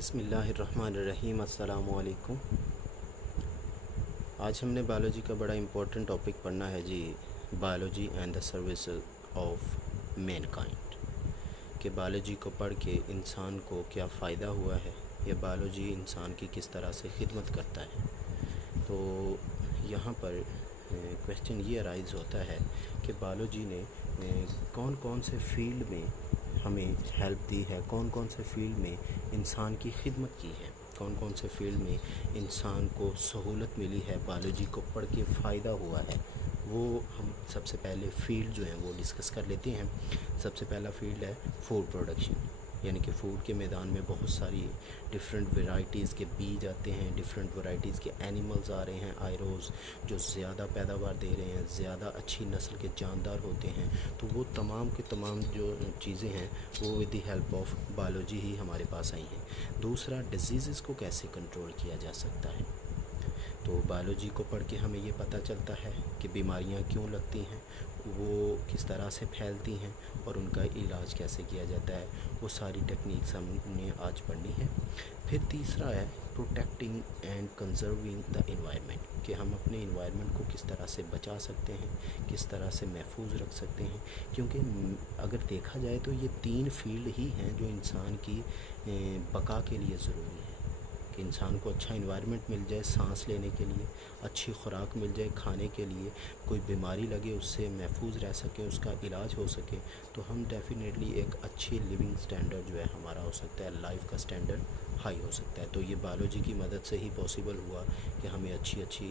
बिस्मिल्लाहिर्रहमानिर्रहीम। अस्सलामु अलैकुम। आज हमने बायोलॉजी का बड़ा इम्पोर्टेंट टॉपिक पढ़ना है जी, biology and the service of mankind. कि बायोलॉजी को पढ़ के इंसान को क्या फ़ायदा हुआ है या बायोलॉजी इंसान की किस तरह से खिदमत करता है। तो यहाँ पर क्वेश्चन ये अराइज़ होता है कि बायोलॉजी ने कौन कौन से फील्ड में हमें हेल्प दी है, कौन कौन से फील्ड में इंसान की खिदमत की है, कौन कौन से फील्ड में इंसान को सहूलत मिली है, बायोलॉजी को पढ़ के फ़ायदा हुआ है। वो हम सबसे पहले फील्ड जो है वो डिस्कस कर लेते हैं। सबसे पहला फील्ड है फूड प्रोडक्शन, यानी कि फ़ूड के मैदान में बहुत सारी डिफरेंट वैरायटीज़ के बीज आते हैं, डिफरेंट वैरायटीज़ के एनिमल्स आ रहे हैं आए रोज़, जो ज़्यादा पैदावार दे रहे हैं, ज़्यादा अच्छी नस्ल के जानदार होते हैं। तो वो तमाम के तमाम जो चीज़ें हैं वो with the help of biology ही हमारे पास आई हैं। दूसरा, डिजीज़ को कैसे कंट्रोल किया जा सकता है। तो बायोलॉजी को पढ़ के हमें ये पता चलता है कि बीमारियां क्यों लगती हैं, वो किस तरह से फैलती हैं और उनका इलाज कैसे किया जाता है। वो सारी टेक्निक्स हमने आज पढ़नी है। फिर तीसरा है protecting and conserving the environment, कि हम अपने एनवायरनमेंट को किस तरह से बचा सकते हैं, किस तरह से महफूज रख सकते हैं। क्योंकि अगर देखा जाए तो ये तीन फील्ड ही हैं जो इंसान की बका के लिए ज़रूरी है। कि इंसान को अच्छा इन्वायरमेंट मिल जाए सांस लेने के लिए, अच्छी खुराक मिल जाए खाने के लिए, कोई बीमारी लगे उससे महफूज रह सके, उसका इलाज हो सके, तो हम डेफिनेटली एक अच्छी लिविंग स्टैंडर्ड जो है हमारा हो सकता है, लाइफ का स्टैंडर्ड हाई हो सकता है। तो ये बायोलॉजी की मदद से ही पॉसिबल हुआ कि हमें अच्छी अच्छी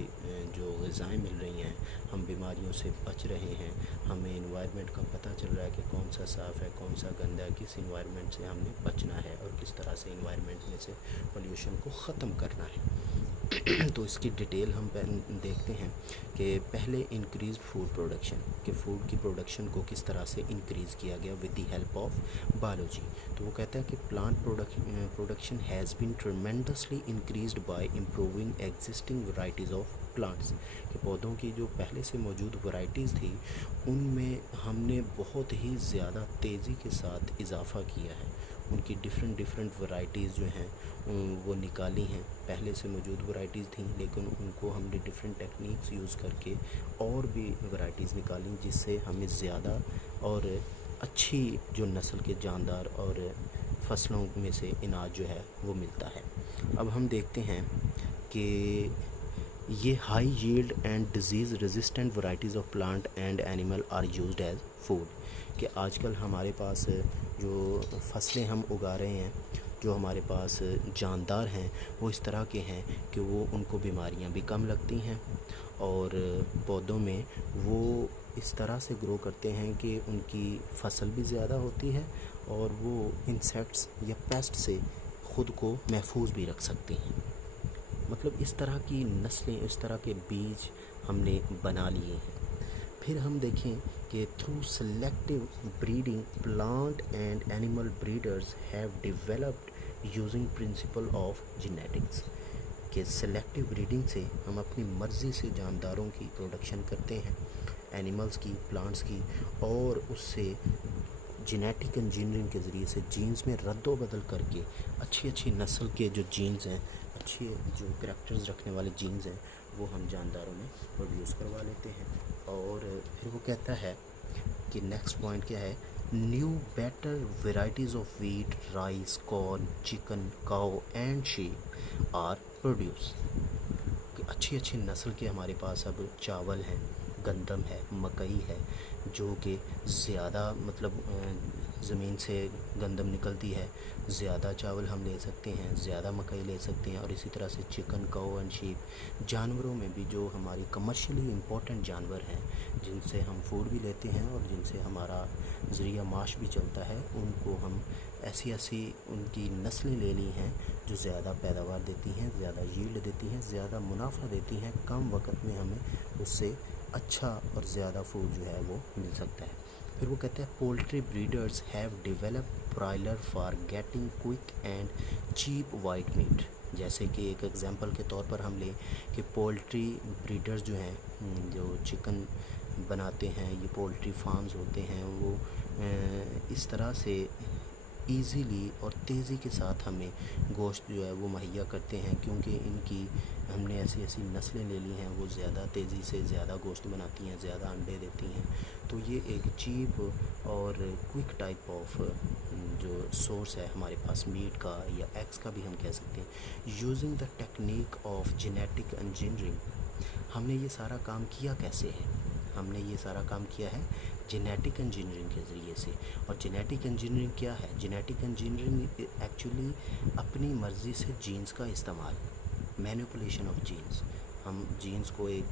जो ग़िज़ाएँ मिल रही हैं, हम बीमारियों से बच रहे हैं, हमें इन्वायरमेंट का पता चल रहा है कि कौन सा साफ़ है, कौन सा गंदा है, किस इन्वायरमेंट से हमने बचना है और किस तरह से इन्वायरमेंट में से पोल्यूशन को ख़त्म करना है। तो इसकी डिटेल हम देखते हैं कि पहले इंक्रीज फूड प्रोडक्शन, कि फ़ूड की प्रोडक्शन को किस तरह से इंक्रीज़ किया गया with the help of biology. तो वो कहता है कि plant production has been tremendously increased by improving existing varieties of plants, कि पौधों की जो पहले से मौजूद वैरायटीज़ थी उनमें हमने बहुत ही ज़्यादा तेज़ी के साथ इजाफ़ा किया है। उनकी डिफरेंट वैरायटीज़ जो हैं वो निकाली हैं। पहले से मौजूद वैरायटीज़ थी लेकिन उनको हमने डिफरेंट टेक्निक्स यूज़ करके और भी वैरायटीज़ निकाली, जिससे हमें ज़्यादा और अच्छी जो नस्ल के जानदार और फसलों में से अनाज जो है वो मिलता है। अब हम देखते हैं कि ये high yield and disease resistant varieties of plant and animal are used as food, कि आजकल हमारे पास जो फसलें हम उगा रहे हैं, जो हमारे पास जानदार हैं, वो इस तरह के हैं कि वो उनको बीमारियां भी कम लगती हैं और पौधों में वो इस तरह से ग्रो करते हैं कि उनकी फसल भी ज़्यादा होती है और वो इंसेक्ट्स या पेस्ट से ख़ुद को महफूज भी रख सकते हैं। मतलब इस तरह की नस्लें, इस तरह के बीज हमने बना लिए हैं। फिर हम देखें कि through selective breeding plant and animal breeders have developed using principle of genetics, कि सेलेक्टिव ब्रीडिंग से हम अपनी मर्ज़ी से जानदारों की प्रोडक्शन करते हैं, एनिमल्स की, प्लांट्स की, और उससे जेनेटिक इंजीनियरिंग के ज़रिए से जीन्स में रद्दो बदल करके अच्छी अच्छी नस्ल के जो जीन्स हैं, अच्छे जो करैक्टर्स रखने वाले जीन्स हैं, वो हम जानदारों में प्रोड्यूस करवा लेते हैं। और फिर वो कहता है कि नेक्स्ट पॉइंट क्या है, new better varieties of wheat, rice, corn, chicken, cow and sheep are produce, कि अच्छी अच्छी नस्ल के हमारे पास अब चावल हैं, गंदम है, मकई है, जो कि ज़्यादा मतलब ज़मीन से गंदम निकलती है, ज़्यादा चावल हम ले सकते हैं, ज़्यादा मकई ले सकते हैं। और इसी तरह से चिकन, काऊ एंड शीप, जानवरों में भी जो हमारी कमर्शियली इम्पोर्टेंट जानवर हैं, जिनसे हम फूड भी लेते हैं और जिनसे हमारा ज़रिया माश भी चलता है, उनको हम ऐसी ऐसी उनकी नस्लें ले ली हैं जो ज़्यादा पैदावार देती हैं, ज़्यादा यील्ड देती हैं, ज़्यादा मुनाफा देती हैं, कम वक्त में हमें उससे अच्छा और ज़्यादा फूड जो है वो मिल सकता है। फिर वो कहते हैं poultry breeders have developed broiler for getting quick and cheap white meat, जैसे कि एक एग्जांपल के तौर पर हम लें कि पोल्ट्री ब्रीडर्स जो हैं, जो चिकन बनाते हैं, ये पोल्ट्री फार्म्स होते हैं, वो इस तरह से ईज़िली और तेज़ी के साथ हमें गोश्त जो है वो मुहैया करते हैं, क्योंकि इनकी हमने ऐसी ऐसी नस्लें ले ली हैं वो ज़्यादा तेज़ी से ज़्यादा गोश्त बनाती हैं, ज़्यादा अंडे देती हैं। तो ये एक चीप और क्विक टाइप ऑफ जो सोर्स है हमारे पास मीट का या एग्स का भी हम कह सकते हैं। Using the technique of genetic engineering, हमने ये सारा काम किया कैसे है? हमने ये सारा काम किया है जेनेटिक इंजीनियरिंग के ज़रिए से। और जेनेटिक इंजीनियरिंग क्या है? जेनेटिक इंजीनियरिंग एक्चुअली अपनी मर्ज़ी से जीन्स का इस्तेमाल, मैनिपुलेशन ऑफ जीन्स। हम जीन्स को एक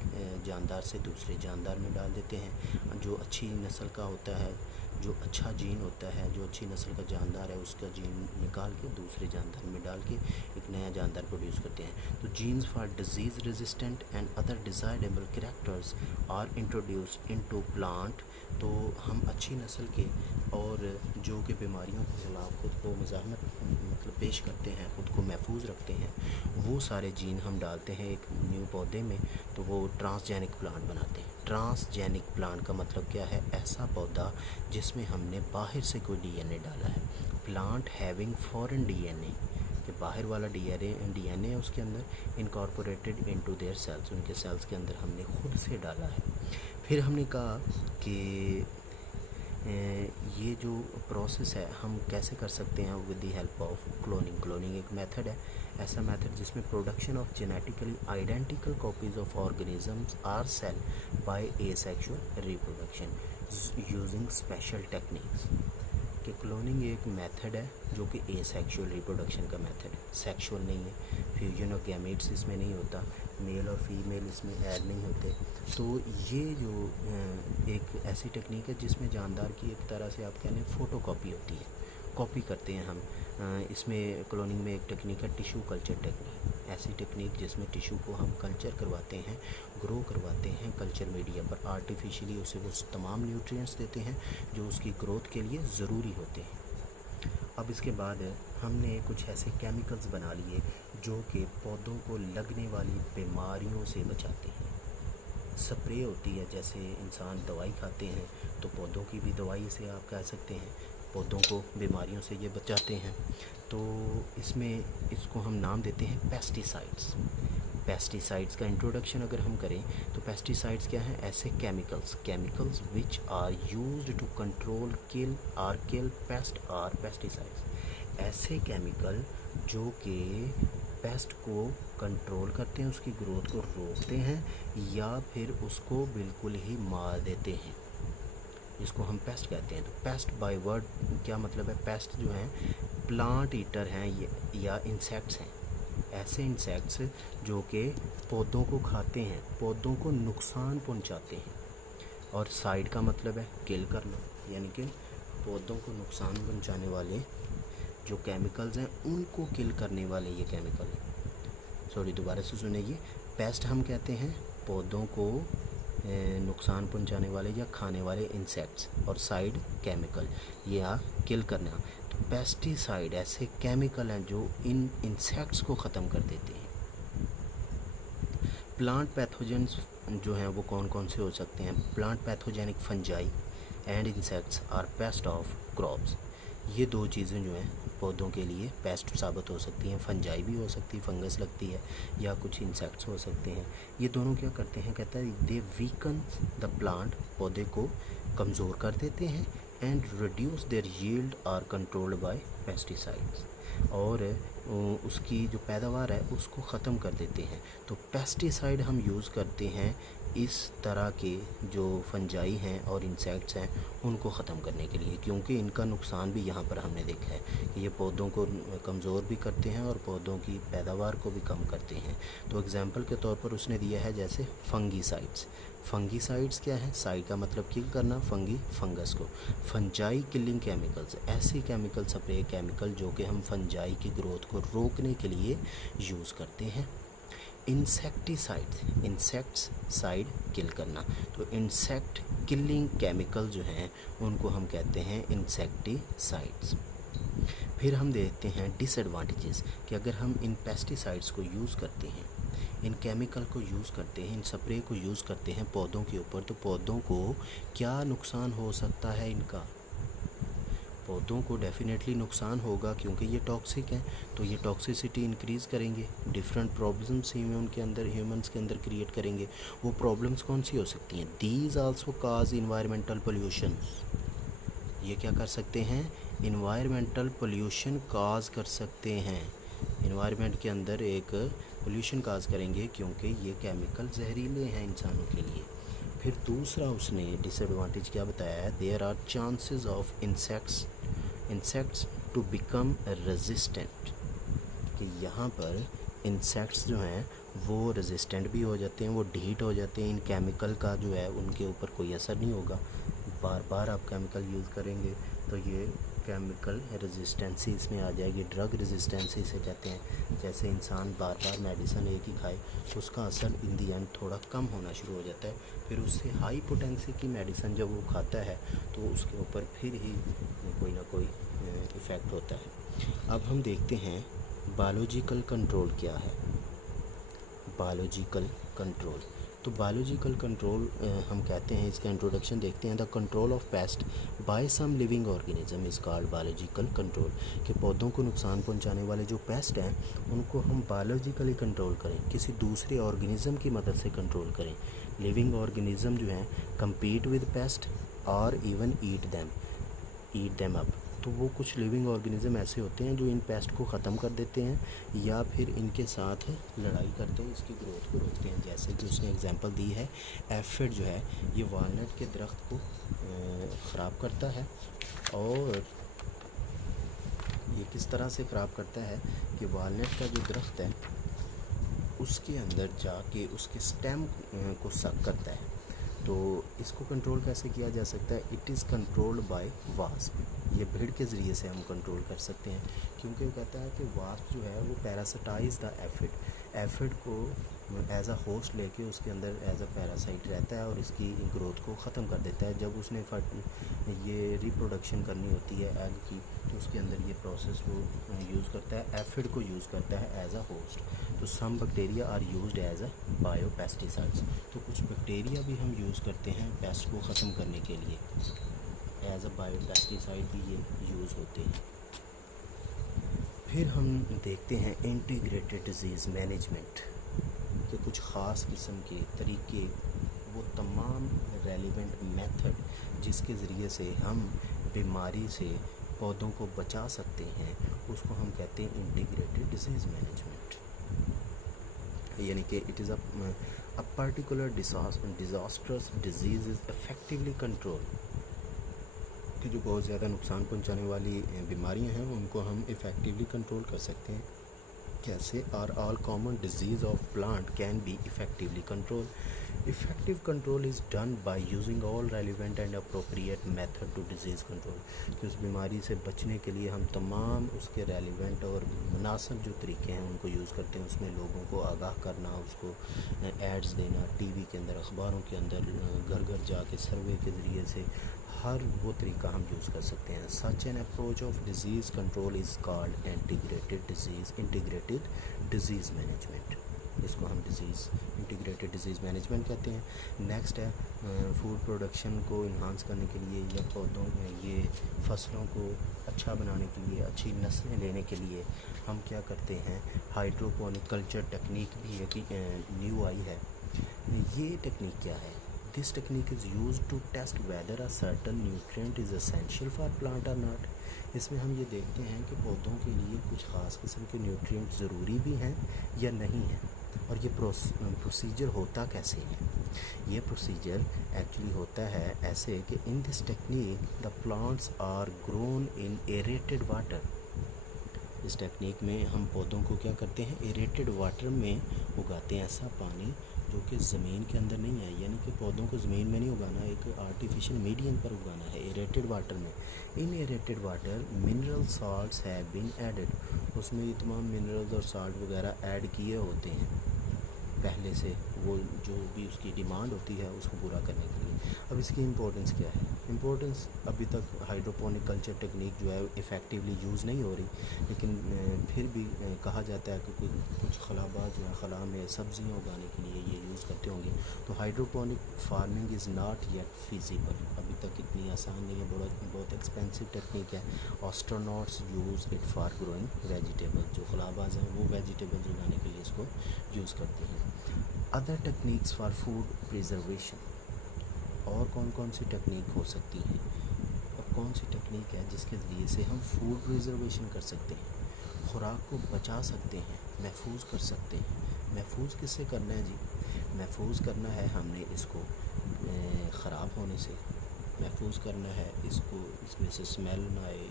जानदार से दूसरे जानदार में डाल देते हैं। जो अच्छी नस्ल का होता है, जो अच्छा जीन होता है, जो अच्छी नस्ल का जानदार है, उसका जीन निकाल के दूसरे जानदार में डाल के एक नया जानदार प्रोड्यूस करते हैं। तो genes for disease resistant and other desirable characters are introduced into plant. तो हम अच्छी नस्ल के और जो कि बीमारियों के खिलाफ खुद को मज़ाहमत मतलब पेश करते हैं, खुद को महफूज रखते हैं, वो सारे जीन हम डालते हैं एक न्यू पौधे में, तो वो ट्रांसजेनिक प्लांट बनाते हैं। ट्रांसजेनिक प्लांट का मतलब क्या है? ऐसा पौधा जिसमें हमने बाहर से कोई डीएनए डाला है। प्लांट हैविंग फॉरेन डीएनए, कि बाहर वाला डीएनए है उसके अंदर इनकॉर्पोरेटेड इनटू देयर सेल्स, उनके सेल्स के अंदर हमने खुद से डाला है। फिर हमने कहा कि ये जो प्रोसेस है हम कैसे कर सकते हैं with the help of cloning. Cloning एक मेथड है, ऐसा मेथड जिसमें production of genetically identical copies of organisms are cell by asexual reproduction using special techniques. कि क्लोनिंग एक मेथड है जो कि एसेक्सुअल रिप्रोडक्शन का मेथड है, सेक्सुअल नहीं है। फ्यूजन ऑफ गैमेट्स इसमें नहीं होता, मेल और फीमेल इसमें ऐड नहीं होते। तो ये जो एक ऐसी टेक्निक है जिसमें जानदार की एक तरह से आप कह लें फ़ोटो कॉपी होती है, कॉपी करते हैं हम। इसमें क्लोनिंग में एक टेक्निक है टिश्यू कल्चर टेक्निक, ऐसी टेक्निक जिसमें टिश्यू को हम कल्चर करवाते हैं, ग्रो करवाते हैं कल्चर मीडिया पर, आर्टिफिशियली उसे वो तमाम न्यूट्रिएंट्स देते हैं जो उसकी ग्रोथ के लिए ज़रूरी होते हैं। अब इसके बाद हमने कुछ ऐसे केमिकल्स बना लिए जो कि पौधों को लगने वाली बीमारियों से बचाते हैं। स्प्रे होती है, जैसे इंसान दवाई खाते हैं तो पौधों की भी दवाई से आप कह सकते हैं, पौधों को बीमारियों से ये बचाते हैं। तो इसमें इसको हम नाम देते हैं पेस्टिसाइड्स। पेस्टिसाइड्स का इंट्रोडक्शन अगर हम करें तो पेस्टिसाइड्स क्या हैं? ऐसे chemicals which are used to control kill pest are pesticides. ऐसे केमिकल जो कि पेस्ट को कंट्रोल करते हैं, उसकी ग्रोथ को रोकते हैं या फिर उसको बिल्कुल ही मार देते हैं, जिसको हम पेस्ट कहते हैं। तो पेस्ट बाय वर्ड क्या मतलब है? पेस्ट जो हैं प्लांट ईटर हैं या इंसेक्ट्स हैं, ऐसे इंसेक्ट्स जो कि पौधों को खाते हैं, पौधों को नुकसान पहुंचाते हैं। और साइड का मतलब है किल करना, यानी कि पौधों को नुकसान पहुंचाने वाले जो केमिकल्स हैं उनको किल करने वाले ये केमिकल हैं। सॉरी, दोबारा से सुनिए। पेस्ट हम कहते हैं पौधों को नुकसान पहुंचाने वाले या खाने वाले इंसेक्ट्स, और साइड केमिकल या किल करना। तो पेस्टिसाइड ऐसे केमिकल हैं जो इन इंसेक्ट्स को ख़त्म कर देते हैं। प्लांट पैथोजेंस जो हैं वो कौन कौन से हो सकते हैं? Plant pathogenic fungi and insects are pest of crops. ये दो चीज़ें जो हैं पौधों के लिए पेस्ट साबित हो सकती हैं। फंजाई भी हो सकती है, फंगस लगती है, या कुछ इंसेक्ट्स हो सकते हैं। ये दोनों क्या करते हैं? कहता है दे वीकन द प्लांट, पौधे को कमज़ोर कर देते हैं, and reduce their yield are controlled by pesticides, और उसकी जो पैदावार है उसको ख़त्म कर देते हैं। तो पेस्टिसाइड हम यूज़ करते हैं इस तरह के जो फंजाई हैं और इंसेक्ट्स हैं उनको ख़त्म करने के लिए, क्योंकि इनका नुकसान भी यहाँ पर हमने देखा है कि ये पौधों को कमज़ोर भी करते हैं और पौधों की पैदावार को भी कम करते हैं। तो एग्ज़ाम्पल के तौर पर उसने दिया है जैसे फंगीसाइड्स। फंगीसाइड्स क्या है? साइड का मतलब किल करना, फंगस को। फंजाई किलिंग केमिकल्स, ऐसे केमिकल स्प्रे केमिकल जो कि हम फंजाई की ग्रोथ को रोकने के लिए यूज़ करते हैं। इंसेक्टिसाइड, इंसेक्ट्स साइड किल करना, तो इंसेक्ट किलिंग केमिकल जो हैं उनको हम कहते हैं इंसेक्टिसाइड्स। फिर हम देखते हैं डिसएडवांटेजेस कि अगर हम इन पेस्टिसाइड्स को यूज़ करते हैं, इन केमिकल को यूज़ करते हैं, इन स्प्रे को यूज़ करते हैं पौधों के ऊपर, तो पौधों को क्या नुकसान हो सकता है? इनका पौधों को डेफिनेटली नुकसान होगा क्योंकि ये टॉक्सिक हैं, तो ये टॉक्सिसिटी इंक्रीज़ करेंगे, डिफरेंट प्रॉब्लम्स ही उनके अंदर ह्यूमंस के अंदर क्रिएट करेंगे। वो प्रॉब्लम्स कौन सी हो सकती हैं? These also cause environmental pollutions. ये क्या कर सकते हैं? इन्वायरमेंटल पोल्यूशन काज कर सकते हैं, इन्वायरमेंट के अंदर एक पोल्यूशन काज करेंगे क्योंकि ये केमिकल जहरीले हैं इंसानों के लिए। फिर दूसरा उसने डिसएडवांटेज क्या बताया है? There are chances of insects to become resistant, कि यहाँ पर इंसेक्ट्स जो हैं वो रेजिस्टेंट भी हो जाते हैं, वो हीट हो जाते हैं। इन केमिकल का जो है उनके ऊपर कोई असर नहीं होगा। बार बार आप केमिकल यूज़ करेंगे तो ये केमिकल रेजिस्टेंसी इसमें आ जाएगी, ड्रग रेजिस्टेंसी इसे कहते हैं। जैसे इंसान बार बार मेडिसिन एक ही खाए तो उसका असर इन दी एंड थोड़ा कम होना शुरू हो जाता है, फिर उससे हाई पोटेंसी की मेडिसिन जब वो खाता है तो उसके ऊपर फिर ही कोई ना कोई इफ़ेक्ट होता है। अब हम देखते हैं बायोलॉजिकल कंट्रोल क्या है। बायोलॉजिकल कंट्रोल, तो बायोलॉजिकल कंट्रोल हम कहते हैं, इसका इंट्रोडक्शन देखते हैं। The control of pest by some living organism is called biological control, कि पौधों को नुकसान पहुंचाने वाले जो पेस्ट हैं उनको हम बायोलॉजिकली कंट्रोल करें, किसी दूसरे ऑर्गेनिज्म की मदद से कंट्रोल करें। लिविंग ऑर्गेनिज्म जो हैं कम्पीट विद पेस्ट और इवन ईट देम अप, तो वो कुछ लिविंग ऑर्गेनिज्म ऐसे होते हैं जो इन पेस्ट को ख़त्म कर देते हैं या फिर इनके साथ लड़ाई करते हैं, इसकी ग्रोथ को रोकते हैं। जैसे कि उसने एग्जांपल दी है, एफिड जो है ये वालनट के दरख्त को ख़राब करता है, और ये किस तरह से ख़राब करता है कि वालनट का जो दरख्त है उसके अंदर जाके उसके स्टेम को सक करता है। तो इसको कंट्रोल कैसे किया जा सकता है? It is controlled by wasp, ये भीड़ के ज़रिए से हम कंट्रोल कर सकते हैं, क्योंकि वो कहता है कि वास्प जो है वो पैरासिटाइज द एफिड को एज अ होस्ट लेके उसके अंदर एज अ पैरासाइट रहता है और इसकी ग्रोथ को ख़त्म कर देता है। जब उसने ये रिप्रोडक्शन करनी होती है एग की, तो उसके अंदर ये प्रोसेस वो यूज़ करता है, एफिड को यूज़ करता है एज अ होस्ट। तो some bacteria are used as a biopesticides, तो कुछ बैक्टीरिया भी हम यूज़ करते हैं पेस्ट को ख़त्म करने के लिए, एज अ बायोपेस्टिसाइड भी ये यूज़ होते हैं। फिर हम देखते हैं इंटीग्रेटेड डिजीज़ मैनेजमेंट के कुछ ख़ास किस्म के तरीके, वो तमाम रेलिवेंट मेथड जिसके ज़रिए से हम बीमारी से पौधों को बचा सकते हैं, उसको हम कहते हैं इंटीग्रेटेड डिजीज़ मैनेजमेंट। यानी कि it is a particular disastrous disease is effectively control, कि जो बहुत ज़्यादा नुकसान पहुंचाने वाली बीमारियां हैं उनको हम इफ़ेक्टिवली कंट्रोल कर सकते हैं। कैसे? Are all common disease of plant can be effectively control. Effective control is done by using all relevant and appropriate method to disease control, कि उस बीमारी से बचने के लिए हम तमाम उसके रेलिवेंट और मुनासिब जो तरीके हैं उनको यूज़ करते हैं। उसमें लोगों को आगाह करना, उसको एड्स देना, टीवी के अंदर, अखबारों के अंदर, घर घर जाके सर्वे के ज़रिए से, हर वो तरीका हम यूज़ कर सकते हैं। Such an approach of disease control is called integrated disease management. इसको हम इंटीग्रेटेड डिजीज़ मैनेजमेंट कहते हैं। नेक्स्ट है फूड प्रोडक्शन को इन्हांस करने के लिए या पौधों में ये फसलों को अच्छा बनाने के लिए, अच्छी नस्लें लेने के लिए हम क्या करते हैं? हाइड्रोपोनिक कल्चर टेक्निक भी एक न्यू आई है। ये टेक्निक क्या है? This technique is used to test whether a certain nutrient is essential for plant or not. इसमें हम ये देखते हैं कि पौधों के लिए कुछ ख़ास किस्म के न्यूट्रिएंट ज़रूरी भी हैं या नहीं हैं, और ये प्रोसीजर होता कैसे है? ये प्रोसीजर एक्चुअली होता है ऐसे कि in this technique the plants are grown in aerated water. इस टेक्निक में हम पौधों को क्या करते हैं? एरेटेड वाटर में उगाते हैं, ऐसा पानी जो कि ज़मीन के अंदर नहीं है, यानी कि पौधों को ज़मीन में नहीं उगाना, एक आर्टिफिशियल मीडियम पर उगाना है, एरेटेड वाटर में। In aerated water mineral salts have been added, उसमें ये तमाम मिनरल्स और साल्ट वगैरह ऐड किए होते हैं पहले से, वो जो भी उसकी डिमांड होती है उसको पूरा करने के लिए। अब इसकी इम्पोर्टेंस क्या है? इम्पोर्टेंस अभी तक हाइड्रोपोनिक कल्चर टेक्निक जो है इफ़ेक्टिवली यूज़ नहीं हो रही, लेकिन फिर भी कहा जाता है कि कुछ खलाबाज जो हैं खला में सब्ज़ियाँ उगाने के लिए ये यूज़ करते होंगे। तो hydroponic farming is not yet feasible, अभी तक इतनी आसान नहीं है, बहुत एक्सपेंसिव टेक्निक है। Astronauts use it for growing vegetable, जो खलाबाज हैं वो वेजिटेबल्स उगाने के लिए इसको यूज़ करते हैं। Other techniques for food preservation, और कौन कौन सी टेक्निक हो सकती है, और कौन सी टेक्निक है जिसके ज़रिए से हम फूड प्रिजर्वेशन कर सकते हैं, खुराक को बचा सकते हैं, महफूज कर सकते हैं। महफूज किससे करना है जी? महफूज करना है हमने इसको ख़राब होने से, महफूज करना है इसको, इसमें से स्मेल ना आए,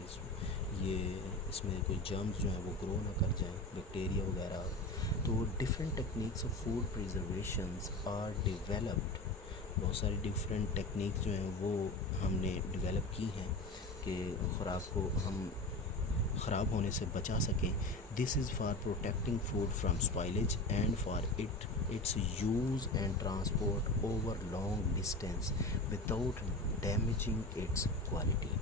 इसमें कोई जर्म्स जो हैं वो ग्रो ना कर जाएं, बैक्टीरिया वगैरह। तो different techniques of food preservations are developed, बहुत सारी डिफरेंट टेक्निक्स जो हैं वो हमने डेवलप की हैं कि ख़ुराक को हम ख़राब होने से बचा सकें। This is for protecting food from spoilage and for its use and transport over long distance without damaging it's quality,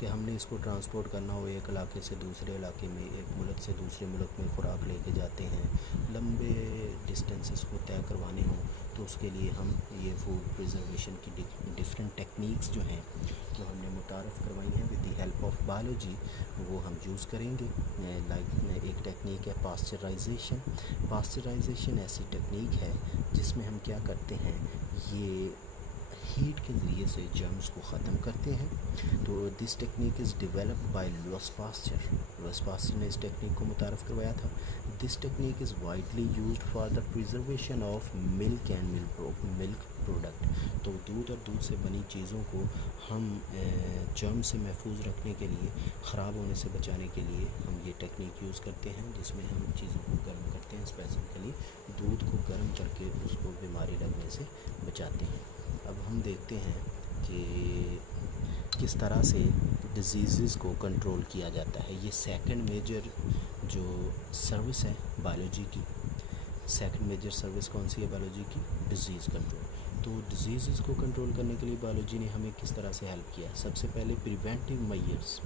कि हमने इसको ट्रांसपोर्ट करना हो एक इलाके से दूसरे इलाके में, एक मुल्क से दूसरे मुल्क में ख़ुराक लेके जाते हैं, लंबे डिस्टेंसेस को तय करवाने हों, तो उसके लिए हम ये फूड प्रिजर्वेशन की डिफरेंट टेक्निक्स जो हैं जो हमने मुतारफ़ करवाई हैं with the help of biology, वो हम यूज़ करेंगे। लाइक एक टेक्निक है पास्चराइजेशन। पास्चराइजेशन ऐसी टेक्निक है जिसमें हम क्या करते हैं, ये हीट के ज़रिए से जर्म्स को ख़त्म करते हैं। तो this technique is developed by Lewis pasture. Lewis pasture ने इस टेक्निक को मुतारफ़ करवाया था। This technique is widely used for the preservation of milk and milk product. तो दूध और दूध से बनी चीज़ों को हम जर्म से महफूज रखने के लिए, ख़राब होने से बचाने के लिए हम ये टेक्निक यूज़ करते हैं, जिसमें हम चीज़ों को गर्म करते हैं, स्पेसिफिकली दूध को गर्म करके उसको बीमारी लगने से बचाते हैं। अब हम देखते हैं कि किस तरह से डिजीज़ को कंट्रोल किया जाता है। ये सेकंड मेजर जो सर्विस है बायोलॉजी की, सेकंड मेजर सर्विस कौन सी है बायोलॉजी की? Disease control. तो डिजीज़ को कंट्रोल करने के लिए बायोलॉजी ने हमें किस तरह से हेल्प किया? सबसे पहले प्रिवेंटिव मेजर्स,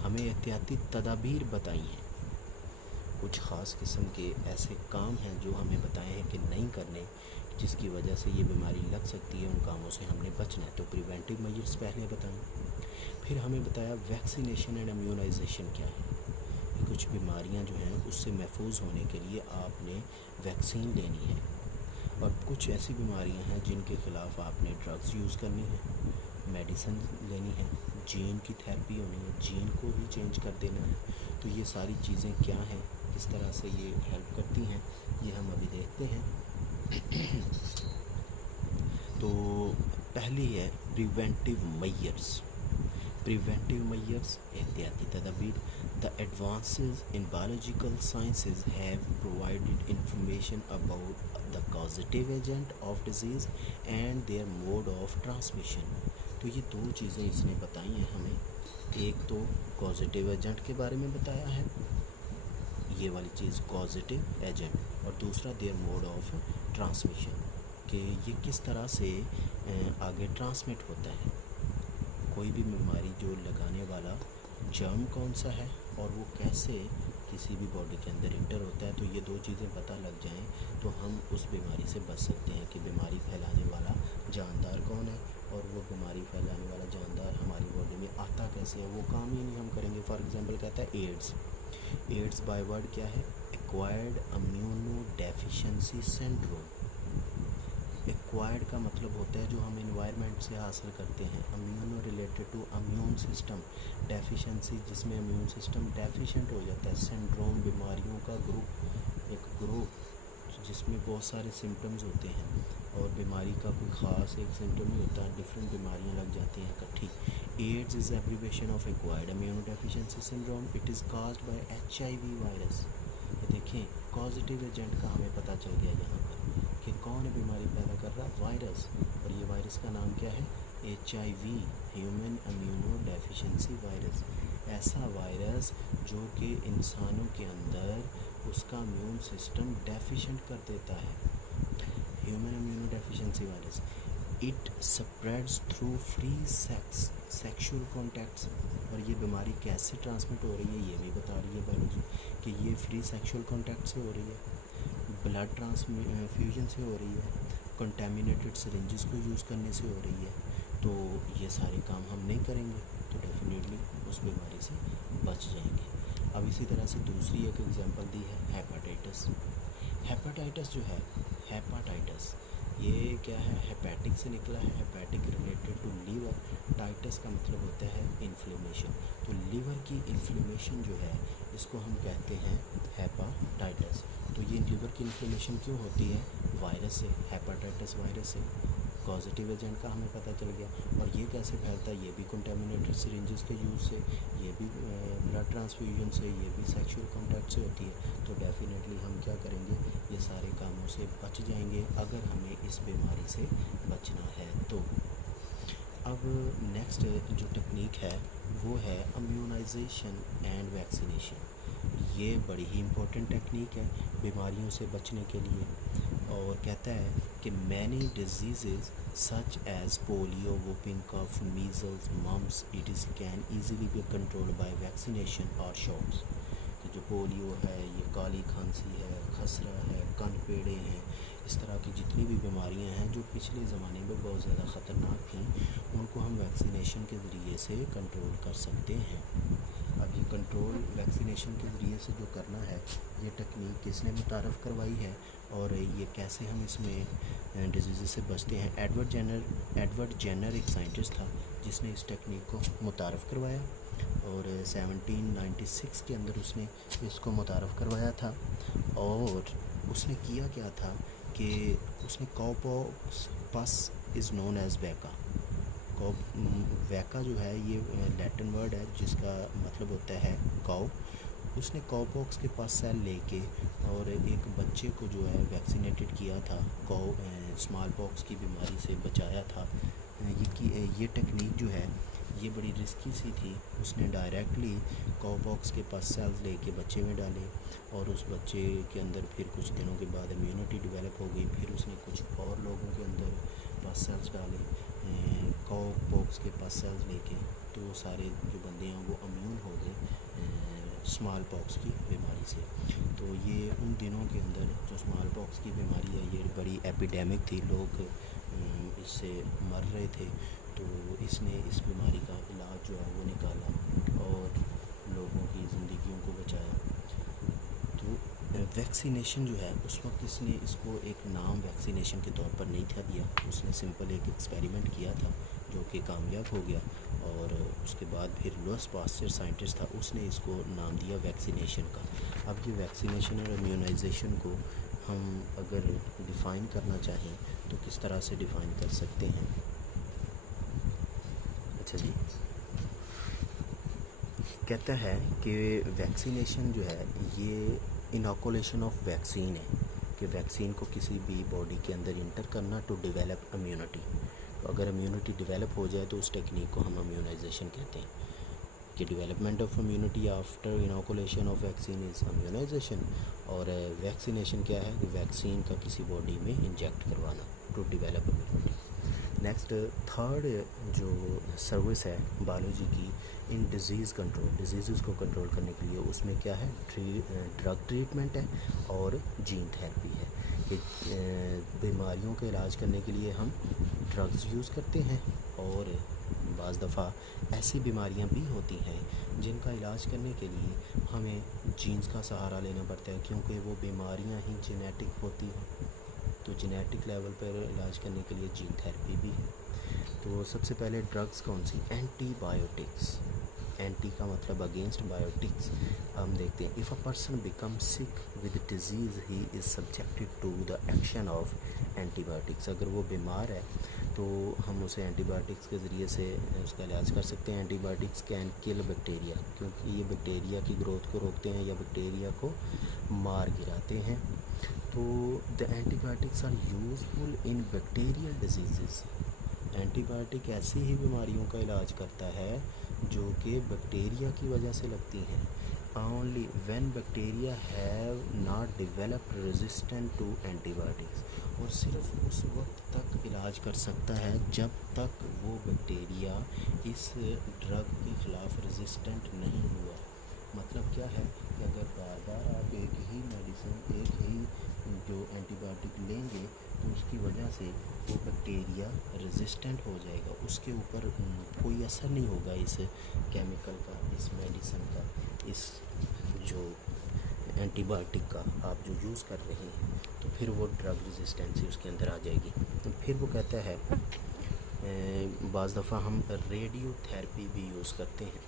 हमें एहतियाती तदाबीर बताई हैं, कुछ ख़ास किस्म के ऐसे काम हैं जो हमें बताए हैं कि नहीं करने, जिसकी वजह से ये बीमारी लग सकती है, उन कामों से हमने बचना है। तो प्रिवेंटिव मेजर्स पहले बताएं। फिर हमें बताया वैक्सीनेशन एंड इम्यूनाइजेशन क्या है, कि कुछ बीमारियां जो हैं उससे महफूज होने के लिए आपने वैक्सीन लेनी है, और कुछ ऐसी बीमारियां हैं जिनके ख़िलाफ़ आपने ड्रग्स यूज़ करनी है, मेडिसिन लेनी है, जीन की थेरेपी होनी है, जीन को ही चेंज कर देना है। तो ये सारी चीज़ें क्या हैं, किस तरह से ये हेल्प करती हैं, ये हम अभी देखते हैं। तो पहली है प्रिवेंटिव मेजर्स। प्रिवेंटिव मेजर्स, एहतियाती तदाबीर। The advances in biological sciences have provided information about the causative agent of disease and their mode of transmission. तो ये दो चीज़ें इसने बताई हैं हमें, एक तो कॉजेटिव एजेंट के बारे में बताया है, ये वाली चीज़ कॉजेटिव एजेंट, और दूसरा देयर मोड ऑफ ट्रांसमिशन, कि ये किस तरह से आगे ट्रांसमिट होता है, कोई भी बीमारी जो लगाने वाला जर्म कौन सा है और वो कैसे किसी भी बॉडी के अंदर इंटर होता है। तो ये दो चीज़ें पता लग जाएं तो हम उस बीमारी से बच सकते हैं, कि बीमारी फैलाने वाला जानदार कौन है और वो बीमारी फैलाने वाला जानदार हमारी बॉडी में आता कैसे है, वो काम ही नहीं हम करेंगे। फॉर एग्जांपल कहता है एड्स। एड्स बाय वर्ड क्या है? Acquired immuno deficiency syndrome. Acquired का मतलब होता है जो हम एनवायरनमेंट से हासिल करते हैं, immuno related to immune system, deficiency जिसमें इम्यून सिस्टम डेफिशिएंट हो जाता है, सिंड्रोम बीमारियों का ग्रुप जिसमें बहुत सारे सिम्टम्स होते हैं और बीमारी का कोई ख़ास एक सिम्टम नहीं होता, डिफरेंट बीमारियां लग जाती हैं इकट्ठी। AIDS is abbreviation of acquired immuno deficiency syndrome. It is caused by HIV virus. देखें पॉजिटिव एजेंट का हमें पता चल गया यहाँ पर कि कौन बीमारी पैदा कर रहा है, वायरस, और ये वायरस का नाम क्या है? HIV, human immuno deficiency virus. ऐसा वायरस जो कि इंसानों के अंदर उसका इम्यून सिस्टम डेफिशिएंट कर देता है, human immuno deficiency virus. It spreads through free sexual contacts. और ये बीमारी कैसे ट्रांसमिट हो रही है ये भी बता रही है बायोलॉजी कि ये फ्री सेक्सुअल कॉन्टैक्ट से हो रही है, ब्लड ट्रांसफ्यूजन से हो रही है, कंटेमिनेटेड सिरिंजेस को यूज़ करने से हो रही है। तो ये सारे काम हम नहीं करेंगे तो डेफिनेटली उस बीमारी से बच जाएंगे। अब इसी तरह से दूसरी एक एग्जांपल दी है हेपेटाइटिस। हेपेटाइटिस जो है, हेपाटाइटिस ये क्या है, हेपेटिक से निकला है, हेपेटिक रिलेटेड टू लीवर, टाइटस का मतलब होता है इन्फ्लेमेशन। तो लीवर की इन्फ्लेमेशन जो है इसको हम कहते हैं हेपाटाइटिस। तो ये लीवर की इन्फ्लेमेशन क्यों होती है, वायरस से, हेपेटाइटिस वायरस से। पॉजिटिव एजेंट का हमें पता चल गया। और ये कैसे फैलता है, ये भी कंटेमिनेटेड सिरिंजेस के यूज़ से, ये भी ब्लड ट्रांसफ्यूजन से, ये भी सेक्सुअल कॉन्टैक्ट से होती है। तो डेफिनेटली हम क्या करेंगे, ये सारे कामों से बच जाएंगे अगर हमें इस बीमारी से बचना है तो। अब नेक्स्ट जो टेक्निक है वो है इम्यूनाइजेशन एंड वैक्सीनेशन। ये बड़ी ही इम्पोर्टेंट टेक्निक है बीमारियों से बचने के लिए। और कहता है कि many disease such as polio, whooping cough, measles, mumps, it can easily be controlled by vaccination और शॉट्स। कि जो पोलियो है, ये काली खांसी है, खसरा है, कनपेड़े हैं, इस तरह की जितनी भी बीमारियां हैं जो पिछले ज़माने में बहुत ज़्यादा ख़तरनाक थीं, उनको हम वैक्सीनेशन के ज़रिए से कंट्रोल कर सकते हैं। अब ये कंट्रोल वैक्सीनेशन के ज़रिए से जो करना है, ये टेक्निक किसने मुतारफ़ करवाई है और ये कैसे हम इसमें डिजीज़ से बचते हैं। एडवर्ड जेनर एक साइंटिस्ट था जिसने इस टेक्निक को मुतारफ़ करवाया और 1796 के अंदर उसने इसको मुतारफ़ करवाया था। और उसने किया क्या था कि उसने कॉपॉक्स पस इज़ नोन एज वैका। वैका जो है ये लैटिन वर्ड है जिसका मतलब होता है काउ। उसने कॉपॉक्स के पास सेल लेके और एक बच्चे को जो है वैक्सीनेटेड किया था, स्मॉल पॉक्स की बीमारी से बचाया था। ये टेक्निक जो है ये बड़ी रिस्की सी थी। उसने डायरेक्टली कॉपॉक्स के पास सेल्स लेके बच्चे में डाले और उस बच्चे के अंदर फिर कुछ दिनों के बाद इम्यूनिटी डेवलप हो गई। फिर उसने कुछ और लोगों के अंदर पास सेल्स डाले कॉपॉक्स के पास सेल्स लेके, तो वो सारे जो बंदे हैं वो इम्यून हो गए स्मॉल पॉक्स की बीमारी से। तो ये उन दिनों के अंदर जो स्मॉल पॉक्स की बीमारी है ये बड़ी एपिडेमिक थी, लोग इससे मर रहे थे। तो इसने इस बीमारी का इलाज जो है वो निकाला और लोगों की ज़िंदगियों को बचाया। तो वैक्सीनेशन जो है उस वक्त इसने इसको एक नाम वैक्सीनेशन के तौर पर नहीं था दिया। उसने सिंपल एक एक्सपेरिमेंट किया था जो कि कामयाब हो गया और उसके बाद फिर लुईस पास्चर साइंटिस्ट था, उसने इसको नाम दिया वैक्सीनेशन का। अब ये वैक्सीनेशन और इम्यूनाइजेशन को हम अगर डिफ़ाइन करना चाहें तो किस तरह से डिफ़ाइन कर सकते हैं। अच्छा जी, कहता है कि वैक्सीनेशन जो है ये इनोकुलेशन ऑफ वैक्सीन है, कि वैक्सीन को किसी भी बॉडी के अंदर इंटर करना टू डेवलप इम्यूनिटी। तो अगर इम्यूनिटी डेवलप हो जाए तो उस टेक्निक को हम इम्यूनाइजेशन कहते हैं। कि development of immunity after inoculation of vaccine is immunisation. और वैक्सीनेशन क्या है, वैक्सीन का किसी बॉडी में इंजेक्ट करवाना to develop immunity. Next third जो सर्विस है बायोलॉजी की इन डिज़ीज़ कंट्रोल, डिजीज़ को कंट्रोल करने के लिए, उसमें क्या है, ड्रग ट्रीटमेंट है और जीन थेरेपी है। कि बीमारियों के इलाज करने के लिए हम ड्रग्स यूज़ करते हैं और बाज़ दफ़ा ऐसी बीमारियां भी होती हैं जिनका इलाज करने के लिए हमें जीन्स का सहारा लेना पड़ता है, क्योंकि वो बीमारियां ही जेनेटिक होती हैं। तो जेनेटिक लेवल पर इलाज करने के लिए जीन थेरेपी भी है। तो सबसे पहले ड्रग्स कौन सी, एंटीबायोटिक्स। एंटी का मतलब अगेंस्ट, बायोटिक्स हम देखते हैं। If a person become sick with disease he is subjected to the action of antibiotics. अगर वो बीमार है तो हम उसे एंटीबायोटिक्स के ज़रिए से उसका इलाज कर सकते हैं। एंटीबायोटिक्स कैन किल बैक्टीरिया, क्योंकि ये बैक्टीरिया की ग्रोथ को रोकते हैं या बैक्टीरिया को मार गिराते हैं। तो the antibiotics are useful in bacterial disease. Antibiotic ऐसी ही बीमारियों का इलाज करता है जो कि बैक्टीरिया की वजह से लगती हैं। only when bacteria have not developed resistant to antibiotics, और सिर्फ उस वक्त तक इलाज कर सकता है जब तक वो बैक्टीरिया इस ड्रग के ख़िलाफ़ रेजिस्टेंट नहीं हुआ। मतलब क्या है कि अगर बार बार आप एक ही मेडिसिन, एक ही जो एंटीबायोटिक लेंगे तो उसकी वजह से वो बैक्टीरिया रेजिस्टेंट हो जाएगा, उसके ऊपर कोई असर नहीं होगा इस केमिकल का, इस मेडिसिन का, इस जो एंटीबायोटिक का आप जो यूज़ कर रहे हैं, तो फिर वो ड्रग रेजिस्टेंसी उसके अंदर आ जाएगी। तो फिर वो कहता है बाज़ दफ़ा हम रेडियोथेरेपी भी यूज़ करते हैं।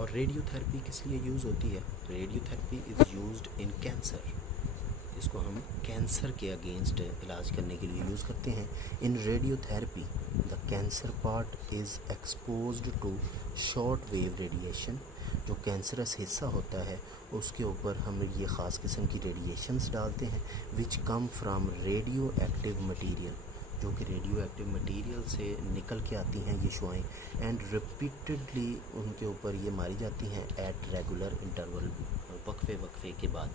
और रेडियोथेरेपी किस लिए यूज़ होती है? Radiotherapy is used in cancer. इसको हम कैंसर के अगेंस्ट इलाज करने के लिए यूज़ करते हैं। In radiotherapy the cancer part is exposed to short wave radiation. जो कैंसरस हिस्सा होता है उसके ऊपर हम ये ख़ास किस्म की रेडिएशंस डालते हैं which come from radio active material, जो कि रेडियो एक्टिव मटीरियल से निकल के आती हैं ये शुआएँ, एंड रिपीटेडली उनके ऊपर ये मारी जाती हैं एट रेगुलर इंटरवल, वक्फे के बाद।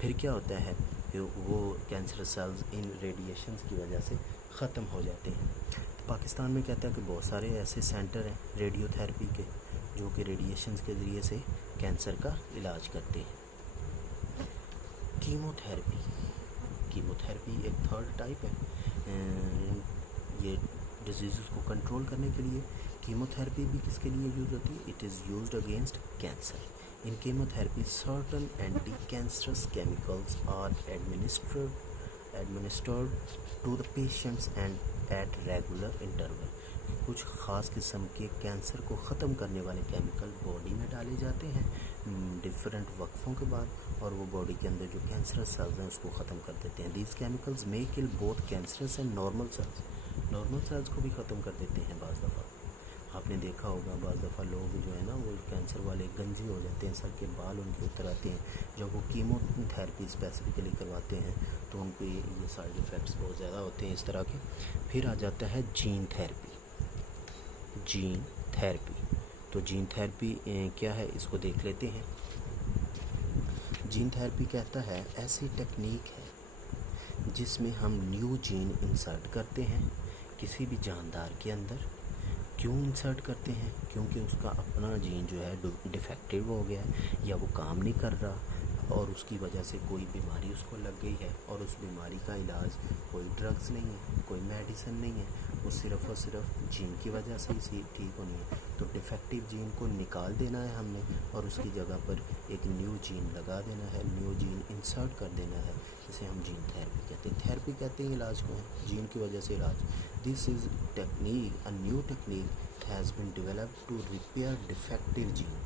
फिर क्या होता है कि वो कैंसर सेल्स इन रेडिएशंस की वजह से ख़त्म हो जाते हैं। तो पाकिस्तान में कहता है कि बहुत सारे ऐसे सेंटर हैं रेडियोथेरेपी के जो कि रेडिएशंस के ज़रिए से कैंसर का इलाज करते हैं। कीमोथेरेपी एक थर्ड टाइप है। ये डिजीज़ को कंट्रोल करने के लिए कीमोथेरेपी भी किसके लिए यूज़ होती है? It is used against cancer. In chemotherapy certain anti cancerous chemicals are administered to the patients and at regular interval. कुछ ख़ास किस्म के कैंसर को ख़त्म करने वाले केमिकल बॉडी में डाले जाते हैं डिफरेंट वक्फ़ों के बाद, और वो बॉडी के अंदर जो कैंसरस सेल्स हैं उसको ख़त्म कर देते हैं। These chemicals may kill both cancerous and normal sales. Normal sales को भी ख़त्म कर देते हैं। बाज़ दफ़ा आपने देखा होगा, बाज़ दफ़ा लोग जो है ना वो कैंसर वाले गंजे हो जाते हैं, सर के बाल उनके उतर आते हैं। जब वो कीमोथेरेपी स्पेसिफिकली करवाते हैं तो उनको ये साइड इफ़ेक्ट्स बहुत ज़्यादा होते हैं इस तरह के। फिर आ जाता है जीन थेरेपी। तो जीन थेरेपी क्या है इसको देख लेते हैं। जीन थेरेपी कहता है ऐसी टेक्निक है जिसमें हम न्यू जीन इंसर्ट करते हैं किसी भी जानदार के अंदर। क्यों इंसर्ट करते हैं? क्योंकि उसका अपना जीन जो है डिफेक्टिव हो गया है या वो काम नहीं कर रहा और उसकी वजह से कोई बीमारी उसको लग गई है, और उस बीमारी का इलाज कोई ड्रग्स नहीं है, कोई मेडिसिन नहीं है, वो सिर्फ़ और सिर्फ जीन की वजह से ही ठीक होनी है। तो डिफेक्टिव जीन को निकाल देना है हमने और उसकी जगह पर एक न्यू जीन लगा देना है, न्यू जीन इंसर्ट कर देना है, जिसे हम जीन थेरेपी कहते हैं। थेरेपी कहते हैं इलाज को है, जीन की वजह से इलाज। This is technique, a new technique has been developed to repair defective gene.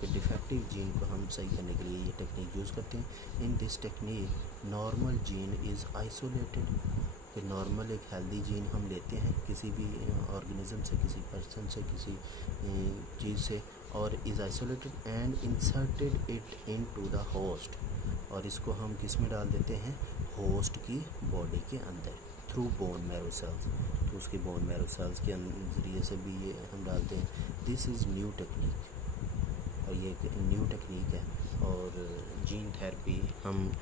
कि डिफेक्टिव जीन को हम सही करने के लिए ये टेक्निक यूज़ करते हैं। इन this technique normal gene is isolated. कि नॉर्मल एक हेल्दी जीन हम लेते हैं किसी भी ऑर्गेनिज्म से, किसी पर्सन से, किसी चीज़ से, और is isolated and inserted it into the host, और इसको हम किस में डाल देते हैं? होस्ट की बॉडी के अंदर थ्रू बोन मैरो सेल्स। तो उसकी बोन मैरो सेल्स के ज़रिए से भी ये हम डालते हैं। दिस इज़ न्यू टेक्निक, और ये एक न्यू टेक्निक है। और जीन थेरेपी हम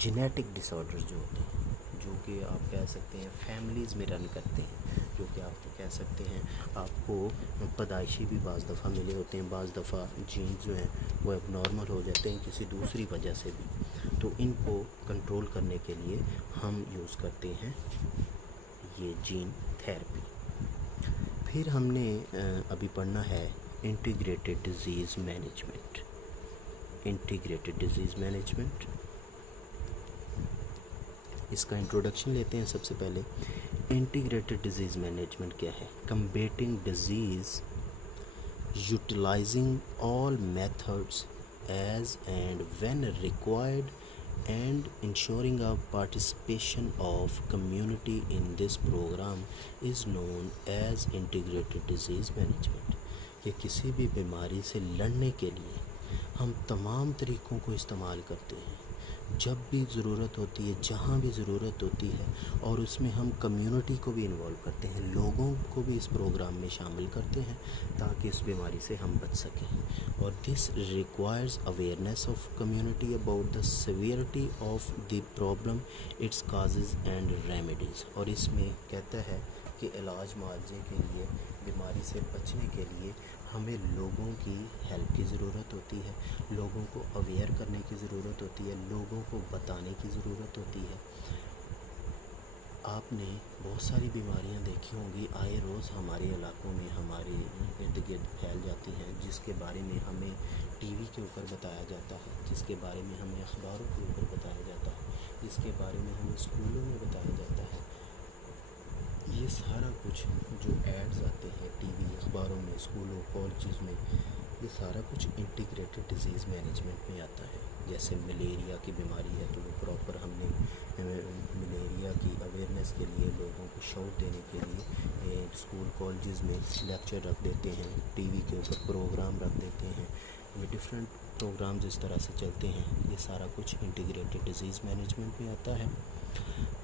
जेनेटिक डिसऑर्डर्स जो होते हैं, जो कि आप कह सकते हैं फैमिलीज़ में रन करते हैं, जो कि आप कह सकते हैं आपको पैदाइशी भी बाज़ दफ़ा मिले होते हैं, बाज़ दफ़ा जीन जो हैं वो एबनॉर्मल हो जाते हैं किसी दूसरी वजह से भी। तो इनको कंट्रोल करने के लिए हम यूज़ करते हैं ये जीन थेरेपी। फिर हमने अभी पढ़ना है integrated disease management. Integrated disease management, इसका इंट्रोडक्शन लेते हैं सबसे पहले। इंटीग्रेटेड डिजीज़ मैनेजमेंट क्या है? Combating disease utilising all methods as and when required and ensuring a participation of community in this program is known as integrated disease management। ये किसी भी बीमारी से लड़ने के लिए हम तमाम तरीक़ों को इस्तेमाल करते हैं, जब भी ज़रूरत होती है, जहाँ भी ज़रूरत होती है, और उसमें हम कम्युनिटी को भी इन्वॉल्व करते हैं, लोगों को भी इस प्रोग्राम में शामिल करते हैं ताकि इस बीमारी से हम बच सकें। और this requires awareness of community about the severity of the problem, it's causes and remedies. और इसमें कहता है कि इलाज मुआवजे के लिए, बीमारी से बचने के लिए हमें लोगों की हेल्प की ज़रूरत होती है, लोगों को अवेयर करने की ज़रूरत होती है, लोगों को बताने की ज़रूरत होती है। आपने बहुत सारी बीमारियां देखी होंगी, आए रोज़ हमारे इलाकों में, हमारे इर्द गिर्द फैल जाती हैं, जिसके बारे में हमें टीवी के ऊपर बताया जाता है, जिसके बारे में हमें अखबारों के ऊपर बताया जाता है, जिसके बारे में हमें स्कूलों में बताया जाता है। ये सारा कुछ जो एड्स आते हैं टीवी, अखबारों में, स्कूलों, कॉलेजेस में, ये सारा कुछ इंटीग्रेटेड डिजीज़ मैनेजमेंट में आता है। जैसे मलेरिया की बीमारी है तो वो प्रॉपर हमने मलेरिया की अवेयरनेस के लिए, लोगों को शौक देने के लिए स्कूल कॉलेजेस में लेक्चर रख देते हैं, टीवी के ऊपर प्रोग्राम रख देते हैं। ये डिफरेंट प्रोग्राम्स इस तरह से चलते हैं। ये सारा कुछ इंटीग्रेटेड डिजीज़ मैनेजमेंट में आता है।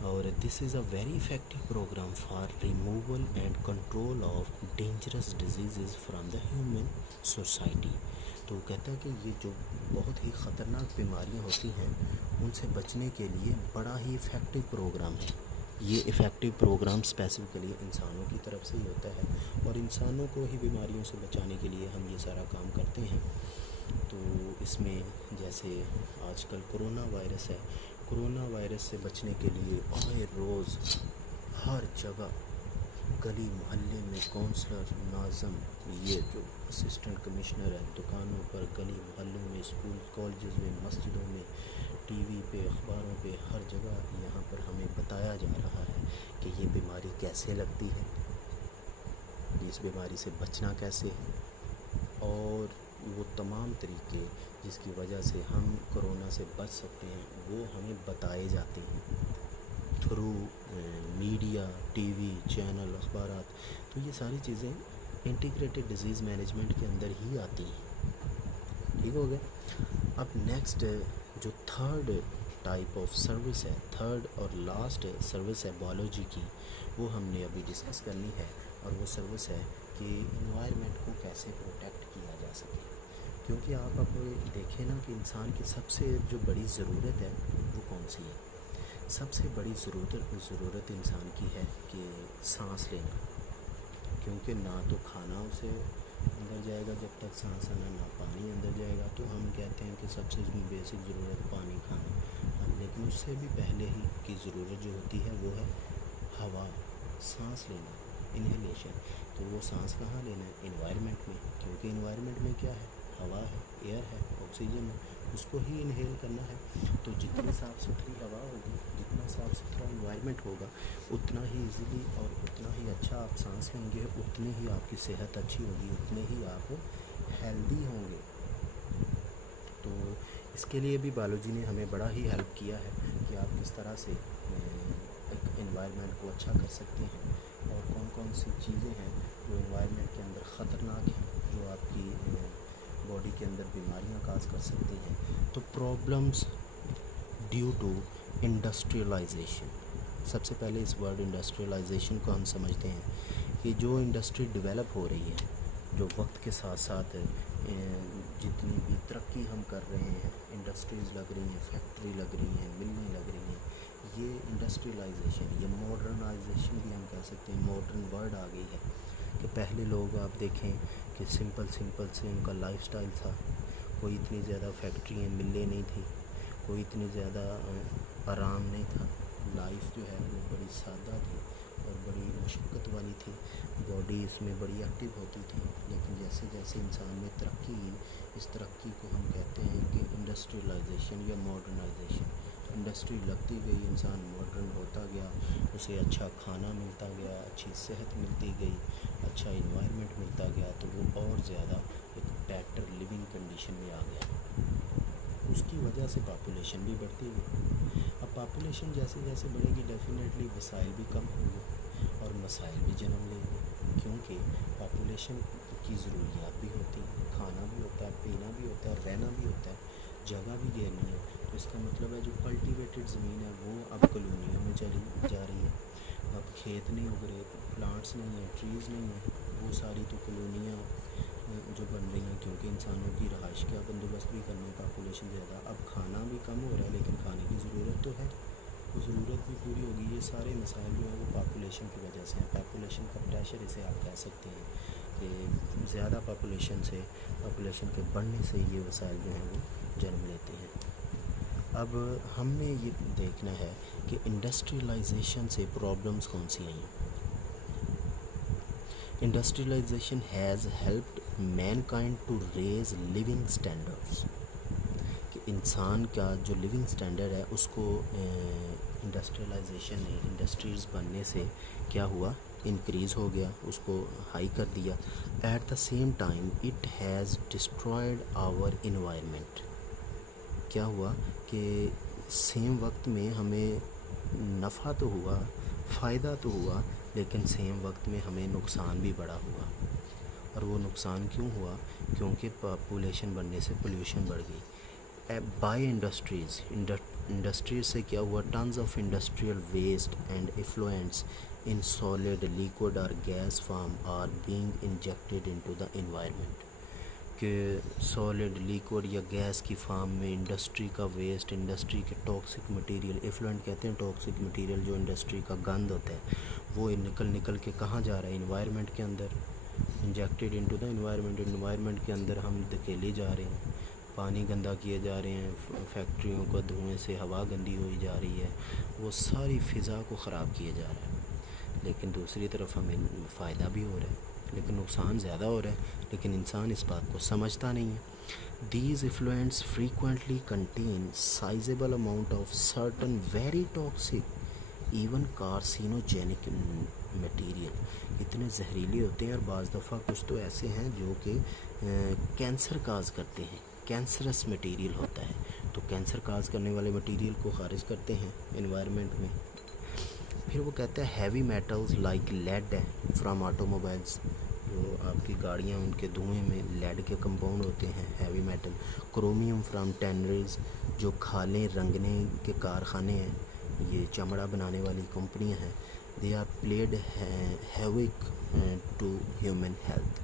और this is a very effective programme for removal and control of dangerous disease from the human society. तो कहता है कि ये जो बहुत ही ख़तरनाक बीमारियां होती हैं, उनसे बचने के लिए बड़ा ही इफ़ेक्टिव प्रोग्राम है। ये इफ़ेक्टिव प्रोग्राम स्पेसिफिकली इंसानों की तरफ से ही होता है, और इंसानों को ही बीमारियों से बचाने के लिए हम ये सारा काम करते हैं। तो इसमें जैसे आजकल कोरोना वायरस है, कोरोना वायरस से बचने के लिए आए रोज़ हर जगह, गली मोहल्ले में काउंसलर, नाज़म, ये जो असिस्टेंट कमिश्नर है, दुकानों पर, गली मोहल्लों में, स्कूल कॉलेजेस में, मस्जिदों में, टीवी पे, अखबारों पे, हर जगह यहाँ पर हमें बताया जा रहा है कि ये बीमारी कैसे लगती है, इस बीमारी से बचना कैसे है, और वो तमाम तरीके जिसकी वजह से हम कोरोना से बच सकते हैं वो हमें बताए जाते हैं थ्रू मीडिया, टीवी चैनल, अखबारात। तो ये सारी चीज़ें इंटीग्रेटेड डिजीज़ मैनेजमेंट के अंदर ही आती हैं। ठीक हो गया। अब नेक्स्ट जो थर्ड टाइप ऑफ सर्विस है, थर्ड और लास्ट सर्विस है बायोलॉजी की, वो हमने अभी डिस्कस करनी है। और वो सर्विस है कि इन्वायरमेंट को कैसे प्रोटेक्ट किया जा सके। क्योंकि आप अब देखें ना कि इंसान की सबसे जो बड़ी ज़रूरत है वो कौन सी है? सबसे बड़ी ज़रूरत इंसान की है कि सांस लेना। क्योंकि ना तो खाना उसे अंदर जाएगा जब तक सांस आना, ना पानी अंदर जाएगा। तो हम कहते हैं कि सबसे बेसिक ज़रूरत पानी, खाना, लेकिन उससे भी पहले ही की ज़रूरत जो होती है वो है हवा, सांस लेना, इन्हेलेशन। तो वो सांस कहाँ लेना है? इन्वायरमेंट में। क्योंकि इन्वायरमेंट में क्या है? हवा है, एयर है, ऑक्सीजन है, उसको ही इन्हेल करना है। तो जितनी साफ़ सुथरी हवा होगी, जितना साफ़ सुथरा इन्वायरमेंट होगा, उतना ही इजीली और उतना ही अच्छा आप सांस लेंगे, उतनी ही आपकी सेहत अच्छी होगी, उतने ही आप हेल्दी होंगे। तो इसके लिए भी बायोलॉजी ने हमें बड़ा ही हेल्प किया है कि आप किस तरह से एक इन्वायरमेंट को अच्छा कर सकते हैं, और कौन कौन सी चीज़ें हैं जो इन्वायरमेंट के अंदर ख़तरनाक हैं, जो आपकी बॉडी के अंदर बीमारियां काज कर सकती हैं। तो प्रॉब्लम्स ड्यू टू इंडस्ट्रियलाइजेशन। सबसे पहले इस वर्ड इंडस्ट्रियलाइजेशन को हम समझते हैं कि जो इंडस्ट्री डेवलप हो रही है, जो वक्त के साथ साथ जितनी भी तरक्की हम कर रहे हैं, इंडस्ट्रीज़ लग रही हैं, फैक्ट्री लग रही हैं, मिलें लग रही हैं, ये इंडस्ट्रियलाइजेशन, ये मॉडर्नाइजेशन भी हम कह सकते हैं, मॉडर्न वर्ड आ गई है। कि पहले लोग आप देखें कि सिंपल से उनका लाइफस्टाइल था, कोई इतनी ज़्यादा फैक्ट्रियाँ, मिलें नहीं थी, कोई इतनी ज़्यादा आराम नहीं था। लाइफ जो है वो बड़ी सादा थी और बड़ी मुशक्क़त वाली थी। बॉडी इसमें बड़ी एक्टिव होती थी। लेकिन जैसे जैसे इंसान में तरक्की, इस तरक्की को हम कहते हैं कि इंडस्ट्रियलाइजेशन या मॉडर्नाइजेशन। इंडस्ट्री लगती गई, इंसान मॉडर्न होता गया, उसे अच्छा खाना मिलता गया, अच्छी सेहत मिलती गई, अच्छा इन्वायरमेंट मिलता गया, तो वो और ज़्यादा एक बेटर लिविंग कंडीशन में आ गया। उसकी वजह से पॉपुलेशन भी बढ़ती गई। अब पॉपुलेशन जैसे जैसे बढ़ेगी, डेफिनेटली वसाइल भी कम होंगे और मसाइल भी जन्म लेंगे। क्योंकि पॉपुलेशन की ज़रूरियात भी होती हैं, खाना भी होता है, पीना भी होता है, रहना भी होता है, जगह भी घेरनी है। इसका मतलब है जो कल्टीवेटेड ज़मीन है वो अब कॉलोनियों में चली जा रही है। अब खेत नहीं उग रहे, प्लांट्स नहीं है, ट्रीज़ नहीं है, वो सारी तो कॉलोनियाँ जो बन रही हैं, क्योंकि इंसानों की रहाइश का बंदोबस्त भी करना है, पॉपुलेशन ज़्यादा, अब खाना भी कम हो रहा है लेकिन खाने की ज़रूरत तो है, वो ज़रूरत भी पूरी होगी। ये सारे मसाइल जो हैं वो पॉपुलेशन की वजह से हैं, पॉपुलेशन का प्रेशर इसे आप कह सकते हैं कि ज़्यादा पॉपुलेशन के बढ़ने से ये वसाइल जो हैं वो जन्म लेते हैं। अब हमने ये देखना है कि इंडस्ट्रियलाइजेशन से प्रॉब्लम्स कौन सी आई हैं। Industrialisation has helped mankind to raise living standards, कि इंसान का जो लिविंग स्टैंडर्ड है उसको इंडस्ट्रियलाइजेशन ने, इंडस्ट्रीज़ बनने से क्या हुआ, इंक्रीज़ हो गया, उसको हाई कर दिया। At the same time it has destroyed our environment. क्या हुआ कि सेम वक्त में हमें नफ़ा तो हुआ, फ़ायदा तो हुआ, लेकिन सेम वक्त में हमें नुकसान भी बड़ा हुआ। और वो नुकसान क्यों हुआ, क्योंकि पॉपुलेशन बढ़ने से पोल्यूशन बढ़ गई। बाय इंडस्ट्रीज से क्या हुआ, tons of industrial waste and effluents in solid, liquid और gas form are being injected into the environment, कि सॉलिड, लिक्विड या गैस की फॉर्म में इंडस्ट्री का वेस्ट, इंडस्ट्री के टॉक्सिक मटेरियल, इफ्लुएंट कहते हैं टॉक्सिक मटेरियल, जो इंडस्ट्री का गंद होता है, वो निकल के कहाँ जा रहा है, एनवायरनमेंट के अंदर, injected into the environment. Environment के अंदर हम धकेले जा रहे हैं, पानी गंदा किए जा रहे हैं, फैक्ट्रियों को धुएँ से हवा गंदी हुई जा रही है, वो सारी फ़िज़ा को ख़राब किए जा रहा है। लेकिन दूसरी तरफ हमें फ़ायदा भी हो रहा है, लेकिन नुकसान ज़्यादा हो रहा है, लेकिन इंसान इस बात को समझता नहीं है। These effluents frequently contain sizable amount of certain very toxic, even carcinogenic material। इतने जहरीले होते हैं, और बाज़ दफ़ा कुछ तो ऐसे हैं जो कि कैंसर काज करते हैं, कैंसरस मटेरियल होता है, तो कैंसर काज करने वाले मटेरियल को खारिज करते हैं एनवायरनमेंट में। फिर वो कहता है heavy metals like lead from automobiles, जो आपकी गाड़ियाँ, उनके धुएं में लेड के कंपाउंड होते हैं, heavy metal. Chromium from tanneries, जो खालें रंगने के कारखाने हैं, ये चमड़ा बनाने वाली कंपनियां हैं, they are played havoc to human health,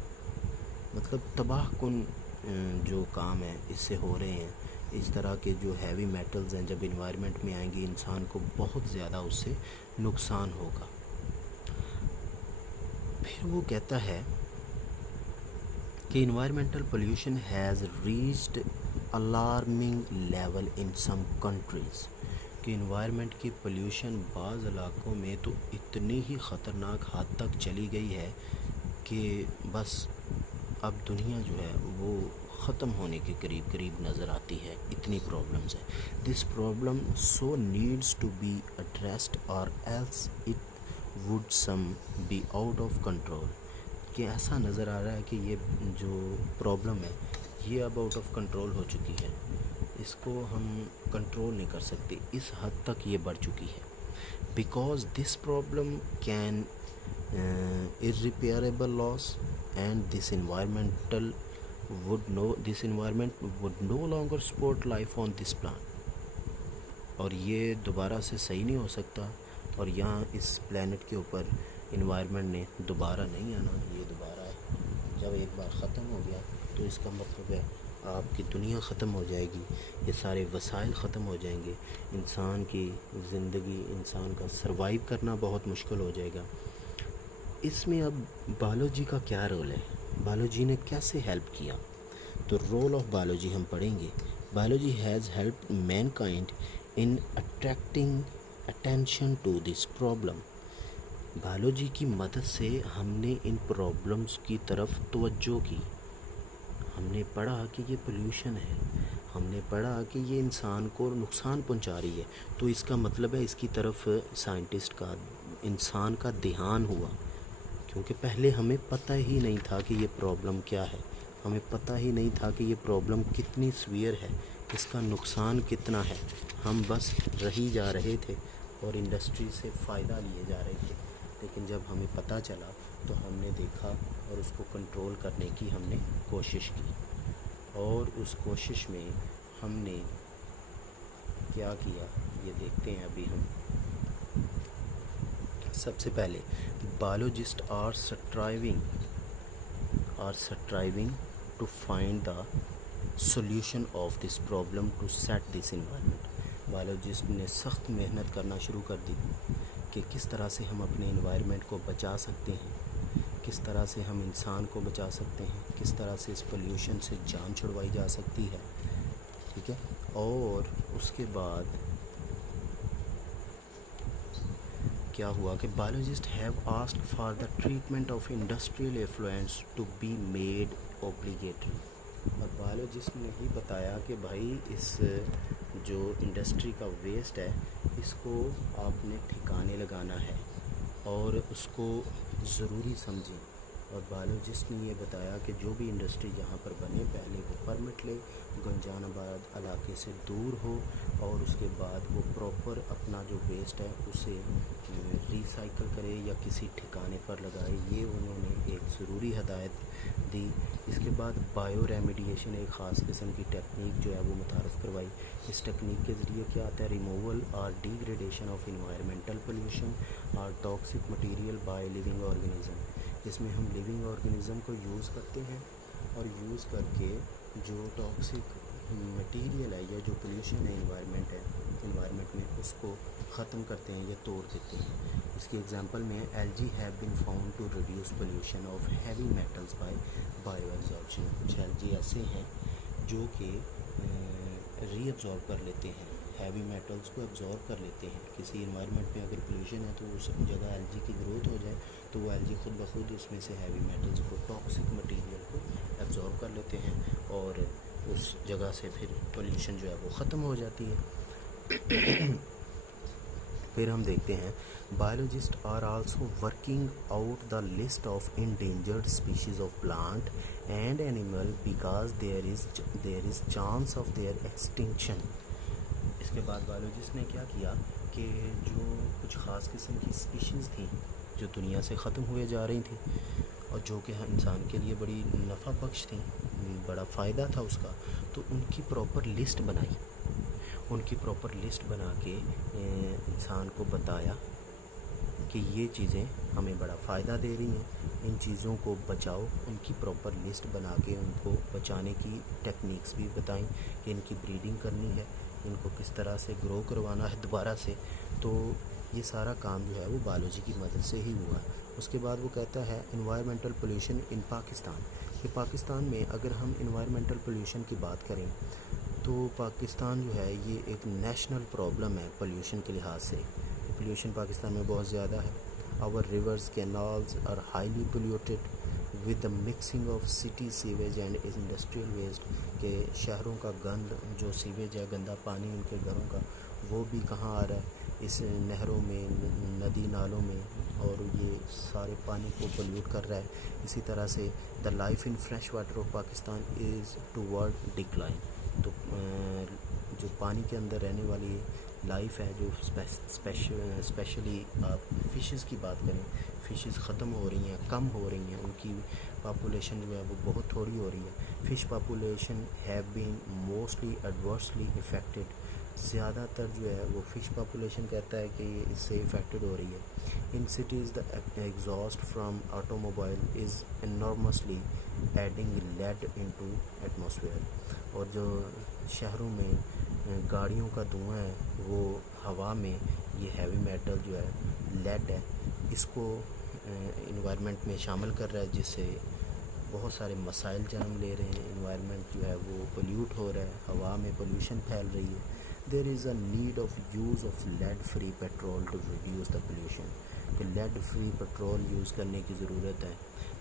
मतलब तबाह कुन जो काम है इससे हो रहे हैं। इस तरह के जो हैवी मेटल्स हैं जब इन्वायरमेंट में आएंगे, इंसान को बहुत ज़्यादा उससे नुकसान होगा। फिर वो कहता है कि environmental pollution has reached alarming level in some countries, कि इन्वायरमेंट की पोल्यूशन बाज़ इलाक़ों में तो इतनी ही ख़तरनाक हद तक चली गई है कि बस अब दुनिया जो है वो ख़त्म होने के करीब नज़र आती है, इतनी प्रॉब्लम्स हैं। This problem so needs to be addressed और else it would some be out of control, कि ऐसा नज़र आ रहा है कि ये जो प्रॉब्लम है ये अब आउट ऑफ कंट्रोल हो चुकी है, इसको हम कंट्रोल नहीं कर सकते, इस हद तक ये बढ़ चुकी है। Because this problem can irreparable loss and this environment would no longer support life on this planet, और ये दोबारा से सही नहीं हो सकता, और यहाँ इस प्लेनेट के ऊपर इन्वायरमेंट ने दोबारा नहीं आना, ये दोबारा है। जब एक बार ख़त्म हो गया तो इसका मतलब है आपकी दुनिया ख़त्म हो जाएगी, ये सारे वसाइल ख़त्म हो जाएंगे, इंसान की ज़िंदगी, इंसान का सर्वाइव करना बहुत मुश्किल हो जाएगा। इसमें अब बायोलॉजी का क्या रोल है, बायोलॉजी ने कैसे हेल्प किया, तो रोल ऑफ बायोलॉजी हम पढ़ेंगे। Biology has helped mankind in attracting attention to this problem. Biology की मदद से हमने इन प्रॉब्लम्स की तरफ तवज्जो की। हमने पढ़ा कि ये पोल्यूशन है, हमने पढ़ा कि ये इंसान को नुकसान पहुंचा रही है, तो इसका मतलब है इसकी तरफ साइंटिस्ट का, इंसान का ध्यान हुआ, क्योंकि पहले हमें पता ही नहीं था कि ये प्रॉब्लम क्या है, हमें पता ही नहीं था कि ये प्रॉब्लम कितनी सीवियर है, इसका नुकसान कितना है, हम बस रही जा रहे थे और इंडस्ट्री से फ़ायदा लिए जा रहे थे। लेकिन जब हमें पता चला तो हमने देखा और उसको कंट्रोल करने की हमने कोशिश की, और उस कोशिश में हमने क्या किया ये देखते हैं अभी हम। सबसे पहले biologist are striving to find the solution of this problem to set this environment. Biologist ने सख्त मेहनत करना शुरू कर दी कि किस तरह से हम अपने इन्वायरमेंट को बचा सकते हैं, किस तरह से हम इंसान को बचा सकते हैं, किस तरह से इस पोल्यूशन से जान छुड़वाई जा सकती है। ठीक है, और उसके बाद क्या हुआ कि biologist have asked for the treatment of industrial effluents to be made obligatory. और बायोलॉजिस्ट ने ही बताया कि भाई इस जो इंडस्ट्री का वेस्ट है इसको आपने ठिकाने लगाना है और उसको ज़रूरी समझें। और बायोलॉजिस्ट ने ये बताया कि जो भी इंडस्ट्री जहाँ पर बने पहले वो परमिट ले, गुंजानाबाद इलाके से दूर हो, और उसके बाद वो प्रॉपर अपना जो वेस्ट है उसे रिसाइकल करे या किसी ठिकाने पर लगाए। ये उन्होंने एक ज़रूरी हदायत दी। इसके बाद बायो रेमेडिएशन एक ख़ास किस्म की टेक्निक जो है वो मुतारफ़ करवाई। इस टेक्निक के ज़रिए क्या आता है, रिमूवल और डिग्रेडेशन ऑफ इन्वायरमेंटल पोल्यूशन और toxic material by living organism. इसमें हम लिविंग ऑर्गेनिज़म को यूज़ करते हैं और यूज़ करके जो टॉक्सिक मटेरियल है या जो पोल्यूशन है इन्वायरमेंट में उसको ख़त्म करते हैं या तोड़ देते हैं। इसकी एग्जांपल में algae have been found to reduce pollution of heavy metals by bio absorption. कुछ एलजी ऐसे हैं जो कि रीअब्जॉर्ब कर लेते हैं, हैवी मेटल्स को एब्जॉर्ब कर लेते हैं। किसी इन्वायरमेंट में अगर पोल्यूशन है तो उस जगह एलजी की ज़रूरत हो जाए तो वो एलजी खुद ब खुद उसमें से हैवी मेटल्स को, टॉक्सिक मटेरियल को एब्जॉर्ब कर लेते हैं और उस जगह से फिर पोल्यूशन जो है वो ख़त्म हो जाती है। फिर हम देखते हैं biologist are also working out the list of endangered species of plant and animal because there is chance of their extinction. इसके बाद बायोलॉजिस्ट ने क्या किया कि जो कुछ ख़ास किस्म की स्पीशीज़ थी जो दुनिया से ख़त्म हुए जा रही थी और जो कि इंसान के लिए बड़ी नफ़ा बख्श थी, बड़ा फ़ायदा था उसका, तो उनकी प्रॉपर लिस्ट बनाई। उनकी प्रॉपर लिस्ट बना के इंसान को बताया कि ये चीज़ें हमें बड़ा फ़ायदा दे रही हैं, इन चीज़ों को बचाओ। उनकी प्रॉपर लिस्ट बना के उनको बचाने की टेक्निक्स भी बताई कि इनकी ब्रीडिंग करनी है, इनको किस तरह से ग्रो करवाना है दोबारा से। तो ये सारा काम जो है वो बायोलॉजी की मदद से ही हुआ। उसके बाद वो कहता है इन्वायरमेंटल पोल्यूशन इन पाकिस्तान। कि पाकिस्तान में अगर हम इन्वायरमेंटल पोल्यूशन की बात करें तो पाकिस्तान जो है ये एक नेशनल प्रॉब्लम है पोल्यूशन के लिहाज से। पोल्यूशन पाकिस्तान में बहुत ज़्यादा है। Our rivers canals are highly polluted with the mixing of city sewage and industrial waste. के शहरों का गंद जो सीवेज है, गंदा पानी उनके घरों का, वो भी कहाँ आ रहा है, इस नहरों में, नदी नालों में, और ये सारे पानी को पोल्यूट कर रहा है। इसी तरह से the life in fresh water of Pakistan is toward decline. तो जो पानी के अंदर रहने वाली लाइफ है, जो स्पेशली आप फ़िशेस की बात करें, फ़िशेस ख़त्म हो रही हैं, कम हो रही हैं, उनकी पॉपुलेशन जो है वो बहुत थोड़ी हो रही है। Fish population have been mostly adversely affected. ज़्यादातर जो है वो फ़िश पॉपुलेशन कहता है कि इससे इफ़ेक्टेड हो रही है। In cities the exhaust from automobile is enormously adding lead into atmosphere. और जो शहरों में गाड़ियों का धुआं है वो हवा में ये हैवी मेटल जो है लेड है, इसको इन्वायरमेंट में शामिल कर रहा है, जिससे बहुत सारे मसाइल जन्म ले रहे हैं। इन्वायरमेंट जो है वो पोल्यूट हो रहा है, हवा में पोल्यूशन फैल रही है। There is a need of use of lead free petrol to reduce the pollution. कि लेड फ्री पेट्रोल यूज़ करने की ज़रूरत है।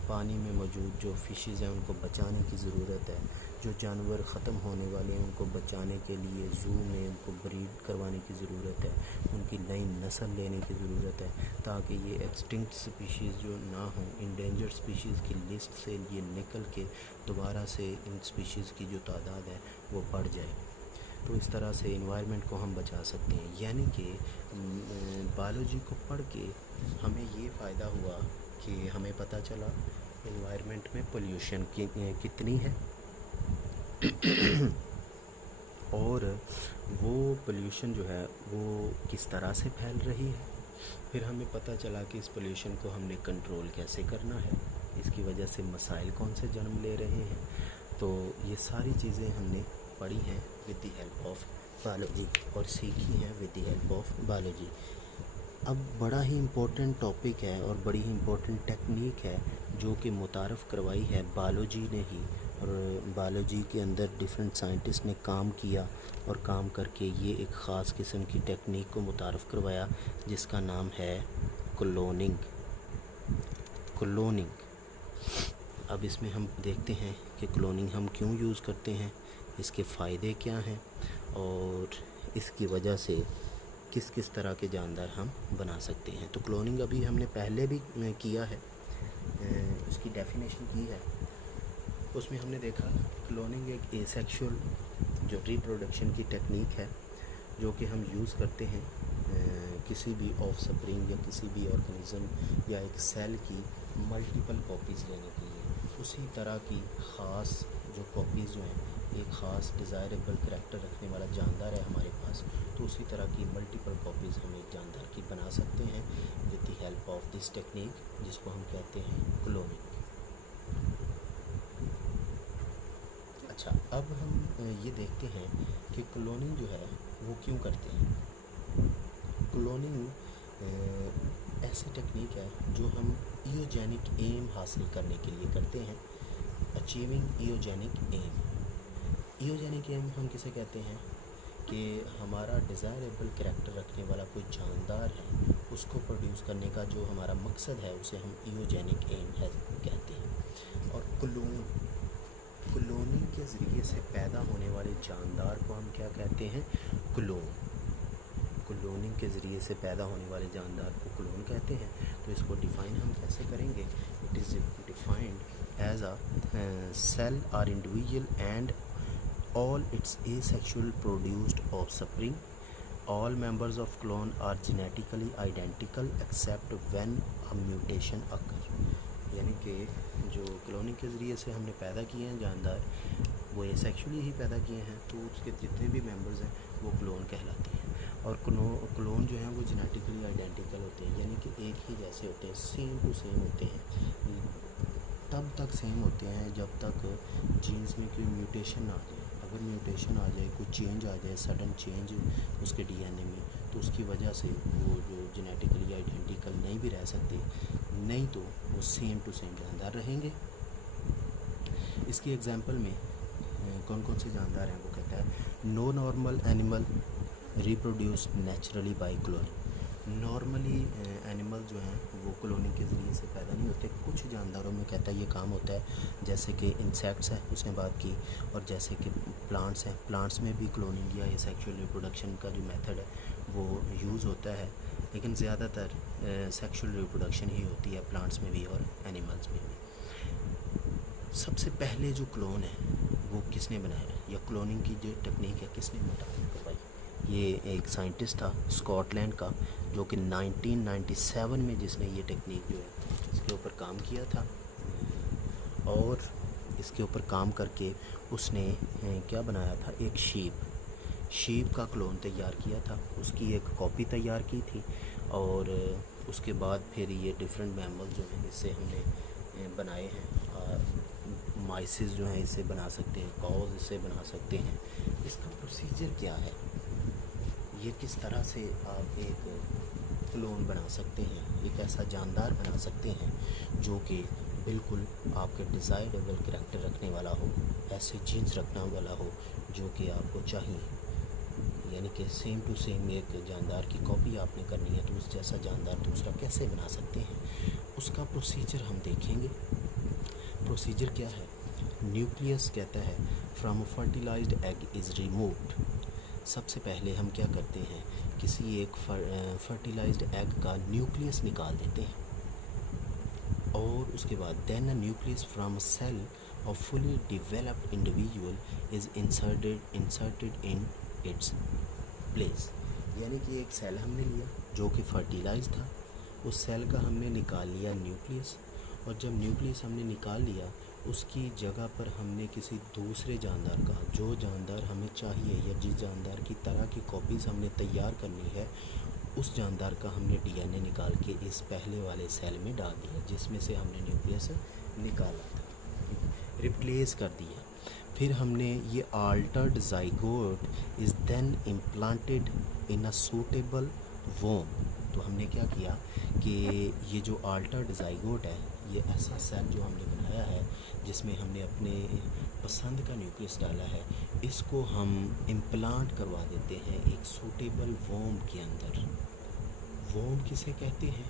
पानी में मौजूद जो फ़िशेज़ हैं उनको बचाने की ज़रूरत है। जो जानवर ख़त्म होने वाले हैं उनको बचाने के लिए ज़ू में उनको ब्रीड करवाने की ज़रूरत है, उनकी नई नस्ल लेने की ज़रूरत है, ताकि ये एक्सटिंक्ट स्पीशीज़ जो ना हों, इंडेंजर्ड स्पीशीज़ की लिस्ट से ये निकल के दोबारा से इन स्पीशीज़ की जो तादाद है वो बढ़ जाए। तो इस तरह से इन्वायरमेंट को हम बचा सकते हैं। यानी कि बायोलॉजी को पढ़ के हमें ये फ़ायदा हुआ कि हमें पता चला इन्वायरमेंट में पोल्यूशन कितनी है और वो पोल्यूशन जो है वो किस तरह से फैल रही है। फिर हमें पता चला कि इस पोल्यूशन को हमने कंट्रोल कैसे करना है, इसकी वजह से मसाइल कौन से जन्म ले रहे हैं। तो ये सारी चीज़ें हमने पढ़ी हैं with the help of biology और सीखी हैं with the help of biology. अब बड़ा ही इम्पोर्टेंट टॉपिक है और बड़ी ही इम्पोर्टेंट टेक्निक है जो कि मुतारफ़ करवाई है बायोलॉजी ने ही, और बायोलॉजी के अंदर डिफरेंट साइंटिस्ट ने काम किया और काम करके ये एक ख़ास किस्म की टेक्निक को मुतारफ़ करवाया जिसका नाम है क्लोनिंग। अब इसमें हम देखते हैं कि क्लोनिंग हम क्यों यूज़ करते हैं, इसके फ़ायदे क्या हैं और इसकी वजह से किस किस तरह के जानदार हम बना सकते हैं। तो क्लोनिंग अभी हमने पहले भी किया है, उसकी डेफिनेशन की है। उसमें हमने देखा क्लोनिंग एक एसेक्सुअल जो रिप्रोडक्शन की टेक्निक है जो कि हम यूज़ करते हैं किसी भी ऑफस्प्रिंग या किसी भी ऑर्गेनिज्म या एक सेल की मल्टीपल कॉपीज़ लेने के लिए। उसी तरह की ख़ास जो कॉपीज़ जो हैं, एक ख़ास डिज़ायरेबल करैक्टर रखने वाला जानदार है हमारे पास, तो उसी तरह की मल्टीपल कॉपीज़ हम एक जानदार की बना सकते हैं with the help of this technique जिसको हम कहते हैं क्लोनिंग। अच्छा, अब हम ये देखते हैं कि क्लोनिंग जो है वो क्यों करते हैं। क्लोनिंग ऐसी टेक्निक है जो हम ईओजेनिक एम हासिल करने के लिए करते हैं। Achieving eugenic aim. Eugenic aim हम किसे कहते हैं कि हमारा डिज़ायरेबल करैक्टर रखने वाला कोई जानदार है, उसको प्रोड्यूस करने का जो हमारा मकसद है उसे हम ईओजेनिक एम है कहते हैं। और क्लोनिंग के ज़रिए से पैदा होने वाले जानदार को हम क्या कहते हैं, क्लोनिंग के ज़रिए से पैदा होने वाले जानदार को क्लोन कहते हैं। तो इसको डिफ़ाइन हम कैसे करेंगे, it is defined as a cell or individual and all its asexual produced offspring. All members of clone are genetically identical except when a mutation occur. यानी कि जो क्लोनिंग के ज़रिए से हमने पैदा किए हैं जानदार, वो एसेक्सुअली ही पैदा किए हैं, तो उसके जितने भी मेंबर्स हैं वो क्लोन कहलाते हैं। और क्लोन जो हैं वो जेनेटिकली आइडेंटिकल होते हैं, यानी कि एक ही जैसे होते हैं, सेम टू सेम होते हैं। तब तक सेम होते हैं जब तक जीन्स में कोई म्यूटेशन ना आ जाए। अगर म्यूटेशन आ जाए, कोई चेंज आ जाए, सडन चेंज उसके डीएनए में, तो उसकी वजह से वो जो जेनेटिकली आइडेंटिकल नहीं भी रह सकते, नहीं तो वो सेम टू सेम जानदार रहेंगे। इसकी एग्जांपल में कौन कौन से जानदार हैं, वो कहता है no normal animal reproduce naturally by cloning. Normally animal जो हैं वो क्लोनिंग के ज़रिए से पैदा नहीं होते। कुछ जानदारों में कहता है ये काम होता है, जैसे कि इंसेक्ट्स है उसने बात की, और जैसे कि प्लांट्स हैं, प्लांट्स में भी क्लोनिंग या सेक्सुअल रिप्रोडक्शन का जो मेथड है वो यूज़ होता है, लेकिन ज़्यादातर सेक्सुअल रिप्रोडक्शन ही होती है प्लांट्स में भी और एनिमल्स में भी। सबसे पहले जो क्लोन है वो किसने बनाया, या क्लोनिंग की जो टेक्निक है किसने मुतारिफ करवाई, ये एक साइंटिस्ट था स्कॉटलैंड का, जो कि 1997 में जिसने ये टेक्निक जो है इसके ऊपर काम किया था। और इसके ऊपर काम करके उसने क्या बनाया था, एक शीप का क्लोन तैयार किया था, उसकी एक कॉपी तैयार की थी। और उसके बाद फिर ये डिफरेंट मैमल्स जो हैं इससे हमने बनाए हैं। माइसिस जो हैं इससे बना सकते हैं, कॉज इससे बना सकते हैं। इसका प्रोसीजर क्या है, ये किस तरह से आप एक क्लोन बना सकते हैं, एक ऐसा जानदार बना सकते हैं जो कि बिल्कुल आपके डिज़ायरेबल करैक्टर रखने वाला हो, ऐसे जीन्स रखने वाला हो जो कि आपको चाहिए। यानी कि सेम टू सेम एक जानदार की कॉपी आपने करनी है, तो उस जैसा जानदार दूसरा कैसे बना सकते हैं, उसका प्रोसीजर हम देखेंगे। प्रोसीजर क्या है, न्यूक्लियस कहता है from fertilised egg is removed. सबसे पहले हम क्या करते हैं, किसी एक फर्टिलाइज्ड एग का न्यूक्लियस निकाल देते हैं, और उसके बाद then a nucleus from a cell of fully developed individual is inserted in its place. यानी कि एक सेल हमने लिया जो कि फर्टिलाइज था, उस सेल का हमने निकाल लिया न्यूक्लियस, और जब न्यूक्लियस हमने निकाल लिया उसकी जगह पर हमने किसी दूसरे जानदार का, जो जानदार हमें चाहिए या जिस जानदार की तरह की कॉपीज़ हमने तैयार करनी है, उस जानदार का हमने डीएनए निकाल के इस पहले वाले सेल में डाल दिया जिसमें से हमने न्यूक्लियस निकाला था, रिप्लेस कर दिया। फिर हमने ये altered zygote is then implanted in a suitable womb. तो हमने क्या किया कि ये जो आल्टर्ड ज़ाइगोट है, ये ऐसा सेल जो हमने बनाया है जिसमें हमने अपने पसंद का न्यूक्लियस डाला है, इसको हम इम्प्लांट करवा देते हैं एक सूटेबल वोम के अंदर। वोम किसे कहते हैं?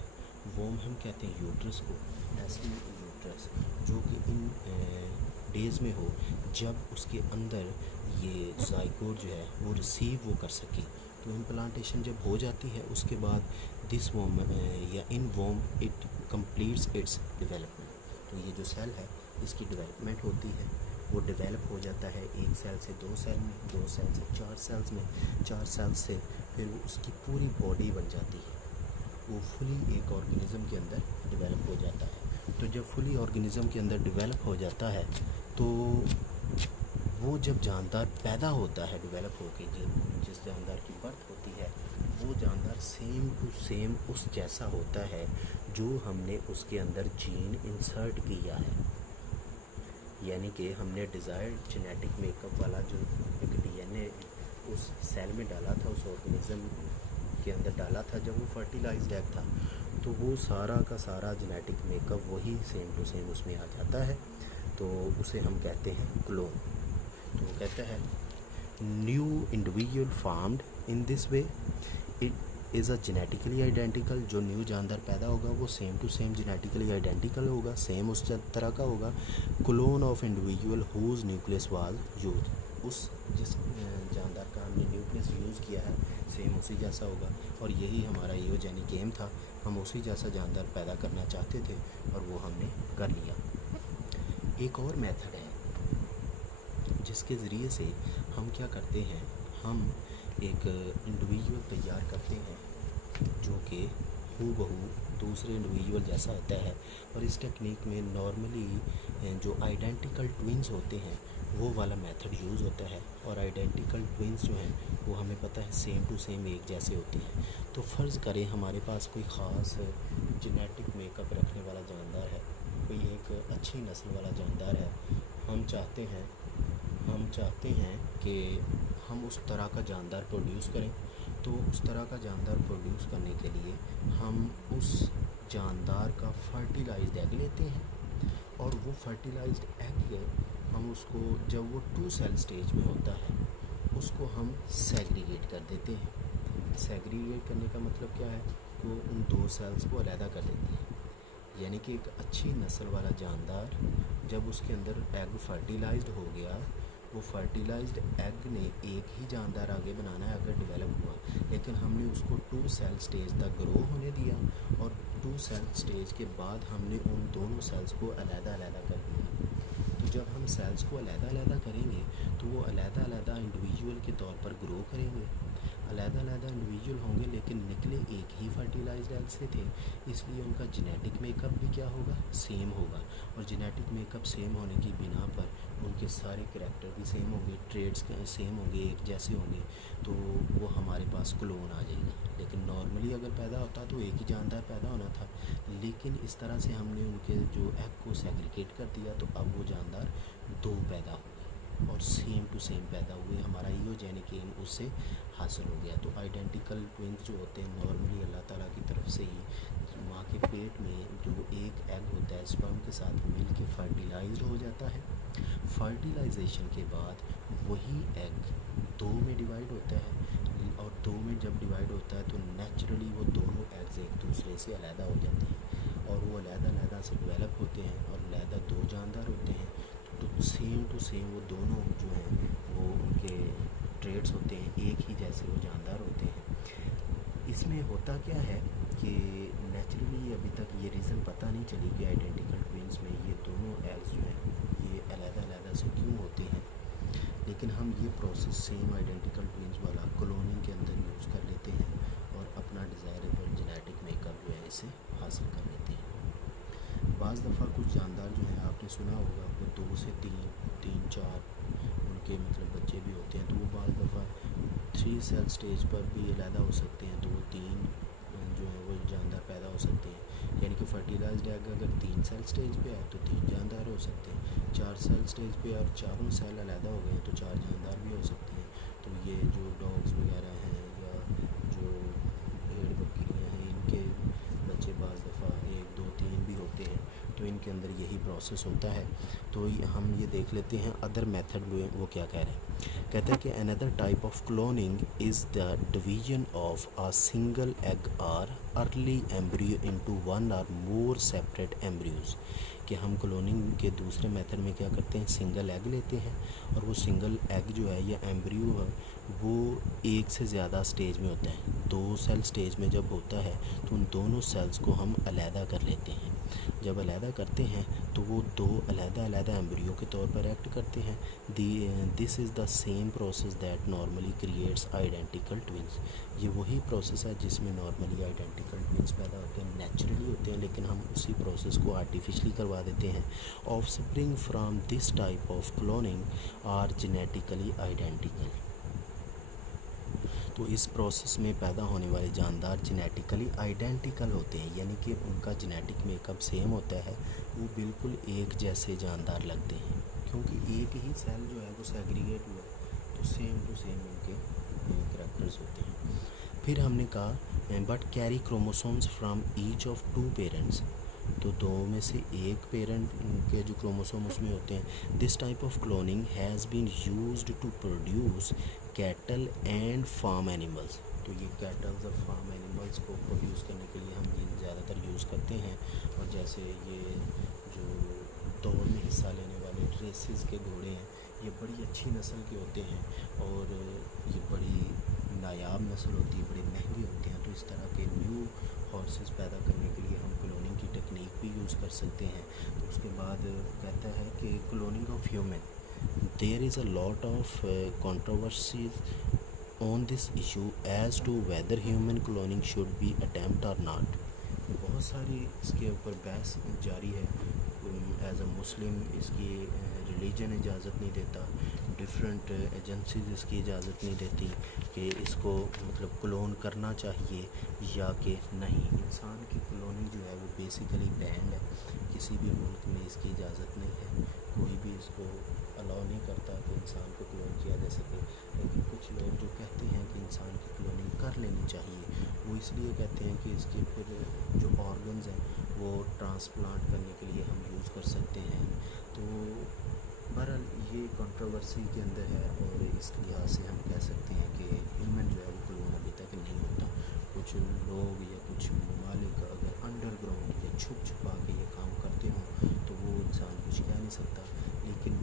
वोम हम कहते हैं यूट्रस को, ऐसे यूट्रस जो कि इन डेज़ में हो जब उसके अंदर ये ज़ाइगोट जो है वो रिसीव वो कर सके। तो इम्प्लांटेशन जब हो जाती है उसके बाद दिस वोम या इन वोम इट कंप्लीट्स इट्स डेवलपमेंट। तो ये जो सेल है इसकी डेवलपमेंट होती है, वो डेवलप हो जाता है 1 सेल से 2 सेल में, 2 सेल से 4 सेल्स में, 4 सेल से फिर वो उसकी पूरी बॉडी बन जाती है, वो फुली एक ऑर्गेनिज़म के अंदर डेवलप हो जाता है। तो जब फुली ऑर्गेनिज़म के अंदर डेवलप हो जाता है तो वो जब जानदार पैदा होता है डेवलप होके, जिस जानदार की बर्थ होती है, वो जानदार सेम टू सेम उस जैसा होता है जो हमने उसके अंदर जीन इंसर्ट किया है। यानी कि हमने डिज़ायर्ड जेनेटिक मेकअप वाला जो एक डीएनए उस सेल में डाला था, उस ऑर्गेनिज़म के अंदर डाला था जब वो फर्टिलाइज्ड एग था, तो वो सारा का सारा जेनेटिक मेकअप वही सेम टू सेम उसमें आ जाता है। तो उसे हम कहते हैं क्लोन। तो वो कहता है new individual formed in this way it is a genetically identical. जो न्यू जानदार पैदा होगा वो same to same genetically identical होगा, सेम उस तरह का होगा। Clone of individual whose nucleus was use, उस जिस जानदार का हमने न्यूक्लियस यूज़ किया है सेम उसी जैसा होगा। और यही हमारा यूजेनिक गेम था, हम उसी जैसा जानदार पैदा करना चाहते थे और वो हमने कर लिया। एक और मेथड है जिसके ज़रिए से हम क्या करते हैं, हम एक इंडिविजुअल तैयार करते हैं जो कि हूबहू दूसरे इंडिविजुअल जैसा होता है। और इस टेक्निक में नॉर्मली जो आइडेंटिकल ट्विन्स होते हैं वो वाला मेथड यूज़ होता है। और आइडेंटिकल ट्विन्स जो हैं वो हमें पता है सेम टू सेम एक जैसे होते हैं। तो फ़र्ज़ करें हमारे पास कोई ख़ास जेनेटिक मेकअप रखने वाला जानदार है, कोई एक अच्छी नस्ल वाला जानदार है, हम चाहते हैं कि हम उस तरह का जानदार प्रोड्यूस करें। तो उस तरह का जानदार प्रोड्यूस करने के लिए हम उस जानदार का फर्टिलाइज्ड एग लेते हैं और वो फर्टिलाइज्ड एग हम उसको जब वो 2 सेल स्टेज में होता है उसको हम सेग्रीगेट कर देते हैं। सेग्रीगेट करने का मतलब क्या है, तो उन 2 सेल्स को अलहदा कर देते हैं। यानी कि एक अच्छी नस्ल वाला जानदार जब उसके अंदर एग फर्टिलाइज्ड हो गया, वो फर्टिलाइज्ड एग ने एक ही जानदार आगे बनाना है अगर डेवलप हुआ, लेकिन हमने उसको 2 सेल स्टेज तक ग्रो होने दिया और 2 सेल स्टेज के बाद हमने उन दोनों सेल्स को अलहदा कर दिया। तो जब हम सेल्स को अलहदा करेंगे तो वो अलहदा इंडिविजुअल के तौर पर ग्रो करेंगे, अलहदा इंडिविजुअल होंगे लेकिन निकले एक ही फर्टिलाइज्ड एग से थे, इसलिए उनका जेनेटिक मेकअप भी क्या होगा, सेम होगा। और जेनेटिक मेकअप सेम होने की बिना पर उनके सारे करैक्टर भी सेम होंगे, ट्रेड्स सेम होंगे, एक जैसे होंगे, तो वो हमारे पास क्लोन आ जाएगा। लेकिन नॉर्मली अगर पैदा होता तो एक ही जानदार पैदा होना था, लेकिन इस तरह से हमने उनके जो एग को सेग्रीगेट कर दिया तो अब वो जानदार 2 पैदा हो गए और सेम टू सेम पैदा हुए, हमारा यूजेनिक एम उससे हासिल हो गया। तो आइडेंटिकल ट्विन्स जो होते हैं नॉर्मली अल्लाह ताला की तरफ से ही माँ के पेट में जो एक एग होता है स्पर्म के साथ मिल के फर्टिलाइज्ड हो जाता है। फर्टिलाइजेशन के बाद वही एग 2 में डिवाइड होता है और 2 में जब डिवाइड होता है तो नेचुरली वो दोनों एग्स एक दूसरे से अलहदा हो जाते हैं और वो अलहदा से डेवलप होते हैं और अलहदा 2 जानदार होते हैं। तो सेम टू सेम वो दोनों जो हैं वो उनके ट्रेड्स होते हैं, एक ही जैसे वो जानदार होते हैं। इसमें होता क्या है कि नेचुरली अभी तक ये रीज़न पता नहीं चली कि आइडेंटिकल ट्विन्स में ये दोनों एग्स जो हैं ये अलहदा से क्यों होते हैं, लेकिन हम ये प्रोसेस सेम आइडेंटिकल ट्विन्स वाला क्लोनिंग के अंदर यूज़ कर लेते हैं और अपना डिज़ायरेबल जेनेटिक मेकअप जो है इसे हासिल कर लेते हैं। बाज़ दफ़ा कुछ जानदार जो हैं, आपने सुना होगा, वो 2 से 3, 4 उनके मतलब बच्चे भी होते हैं, तो वो बाज़ दफ़ा 3 सेल स्टेज पर भी अलहदा हो सकते हैं, तो वो 3 जो है वो जानदार पैदा हो सकते हैं। यानी कि फर्टिलाइज्ड एग अगर 3 सेल स्टेज पे है तो 3 जानदार हो सकते हैं, 4 सेल स्टेज पे और चारों सेल अलहदा हो गए तो 4 जानदार भी हो सकते हैं। तो ये जो डॉग्स वगैरह हैं या जो भेड़ बकरियाँ हैं, इनके बच्चे बाज़ दफ़ा 1, 2, 3 भी होते हैं, तो इनके अंदर यही प्रोसेस होता है। तो हम ये देख लेते हैं अदर मेथड में वो क्या कह रहे हैं। कहते हैं कि another type of cloning is the division of a single egg or early embryo into one or more separate embryos. कि हम क्लोनिंग के दूसरे मेथड में क्या करते हैं, सिंगल एग लेते हैं और वो सिंगल एग जो है या एम्ब्रियो है वो एक से ज़्यादा स्टेज में होता है। 2 सेल स्टेज में जब होता है तो उन दोनों सेल्स को हम अलहदा कर लेते हैं। जब अलहदा करते हैं तो वो 2 अलहदा एम्ब्रियो के तौर पर एक्ट करते हैं। This is the same process that normally creates identical twins. ये वही प्रोसेस है जिसमें नॉर्मली आइडेंटिकल ट्विंस पैदा होते हैं, नेचुरली होते हैं, लेकिन हम उसी प्रोसेस को आर्टिफिशली करवा देते हैं। Offspring from this type of cloning are genetically identical. तो इस प्रोसेस में पैदा होने वाले जानदार जेनेटिकली आइडेंटिकल होते हैं, यानी कि उनका जेनेटिक मेकअप सेम होता है, वो बिल्कुल एक जैसे जानदार लगते हैं, क्योंकि एक ही सेल जो है वो सेग्रीगेट हुआ है, तो सेम टू सेम उनके करैक्टर्स होते हैं। फिर हमने कहा but carry chromosomes from each of 2 parents. तो 2 में से एक पेरेंट के जो क्रोमोसोम उसमें होते हैं। This type of cloning has been used to produce cattle and farm animals. तो ये कैटल्स और फार्म एनिमल्स को प्रोड्यूस करने के लिए हम ये ज़्यादातर यूज़ करते हैं। और जैसे ये जो दौड़ में हिस्सा लेने वाले रेसेस के घोड़े हैं, ये बड़ी अच्छी नस्ल के होते हैं और ये बड़ी नायाब नस्ल होती है, बड़ी महंगी होती हैं। तो इस तरह के न्यू हॉर्सेस पैदा करने के लिए हम क्लोनिंग की टेक्निक भी यूज़ कर सकते हैं। तो उसके बाद कहता है कि cloning of human, there is a lot of controversies on this issue as to whether human cloning should be attempt or not. बहुत सारी इसके ऊपर बहस जारी है। एज अ मुस्लिम इसकी रिलीजन इजाज़त नहीं देता, डिफरेंट एजेंसीज इसकी इजाज़त नहीं देती कि इसको मतलब क्लोन करना चाहिए या कि नहीं। इंसान की क्लोनिंग जो है वो बेसिकली बैंड है, किसी भी मुल्क में इसकी इजाज़त नहीं है, कोई भी इसको अलाउ नहीं करता कि इंसान को क्लोन किया जा सके। लेकिन कुछ लोग जो कहते हैं कि इंसान की क्लोनिंग कर लेनी चाहिए, वो इसलिए कहते हैं कि इसके फिर जो ऑर्गन्स हैं वो ट्रांसप्लांट करने के लिए हम यूज़ कर सकते हैं। तो बहरहाल ये कंट्रोवर्सी के अंदर है और इस लिहाज से हम कह सकते हैं कि ह्यूमन जो है वो क्लोन अभी तक नहीं होता। कुछ लोग या कुछ ममालिक अगर अंडरग्राउंड या छुप छुपा के ये काम करते हों तो वो इंसान कुछ कह नहीं सकता, लेकिन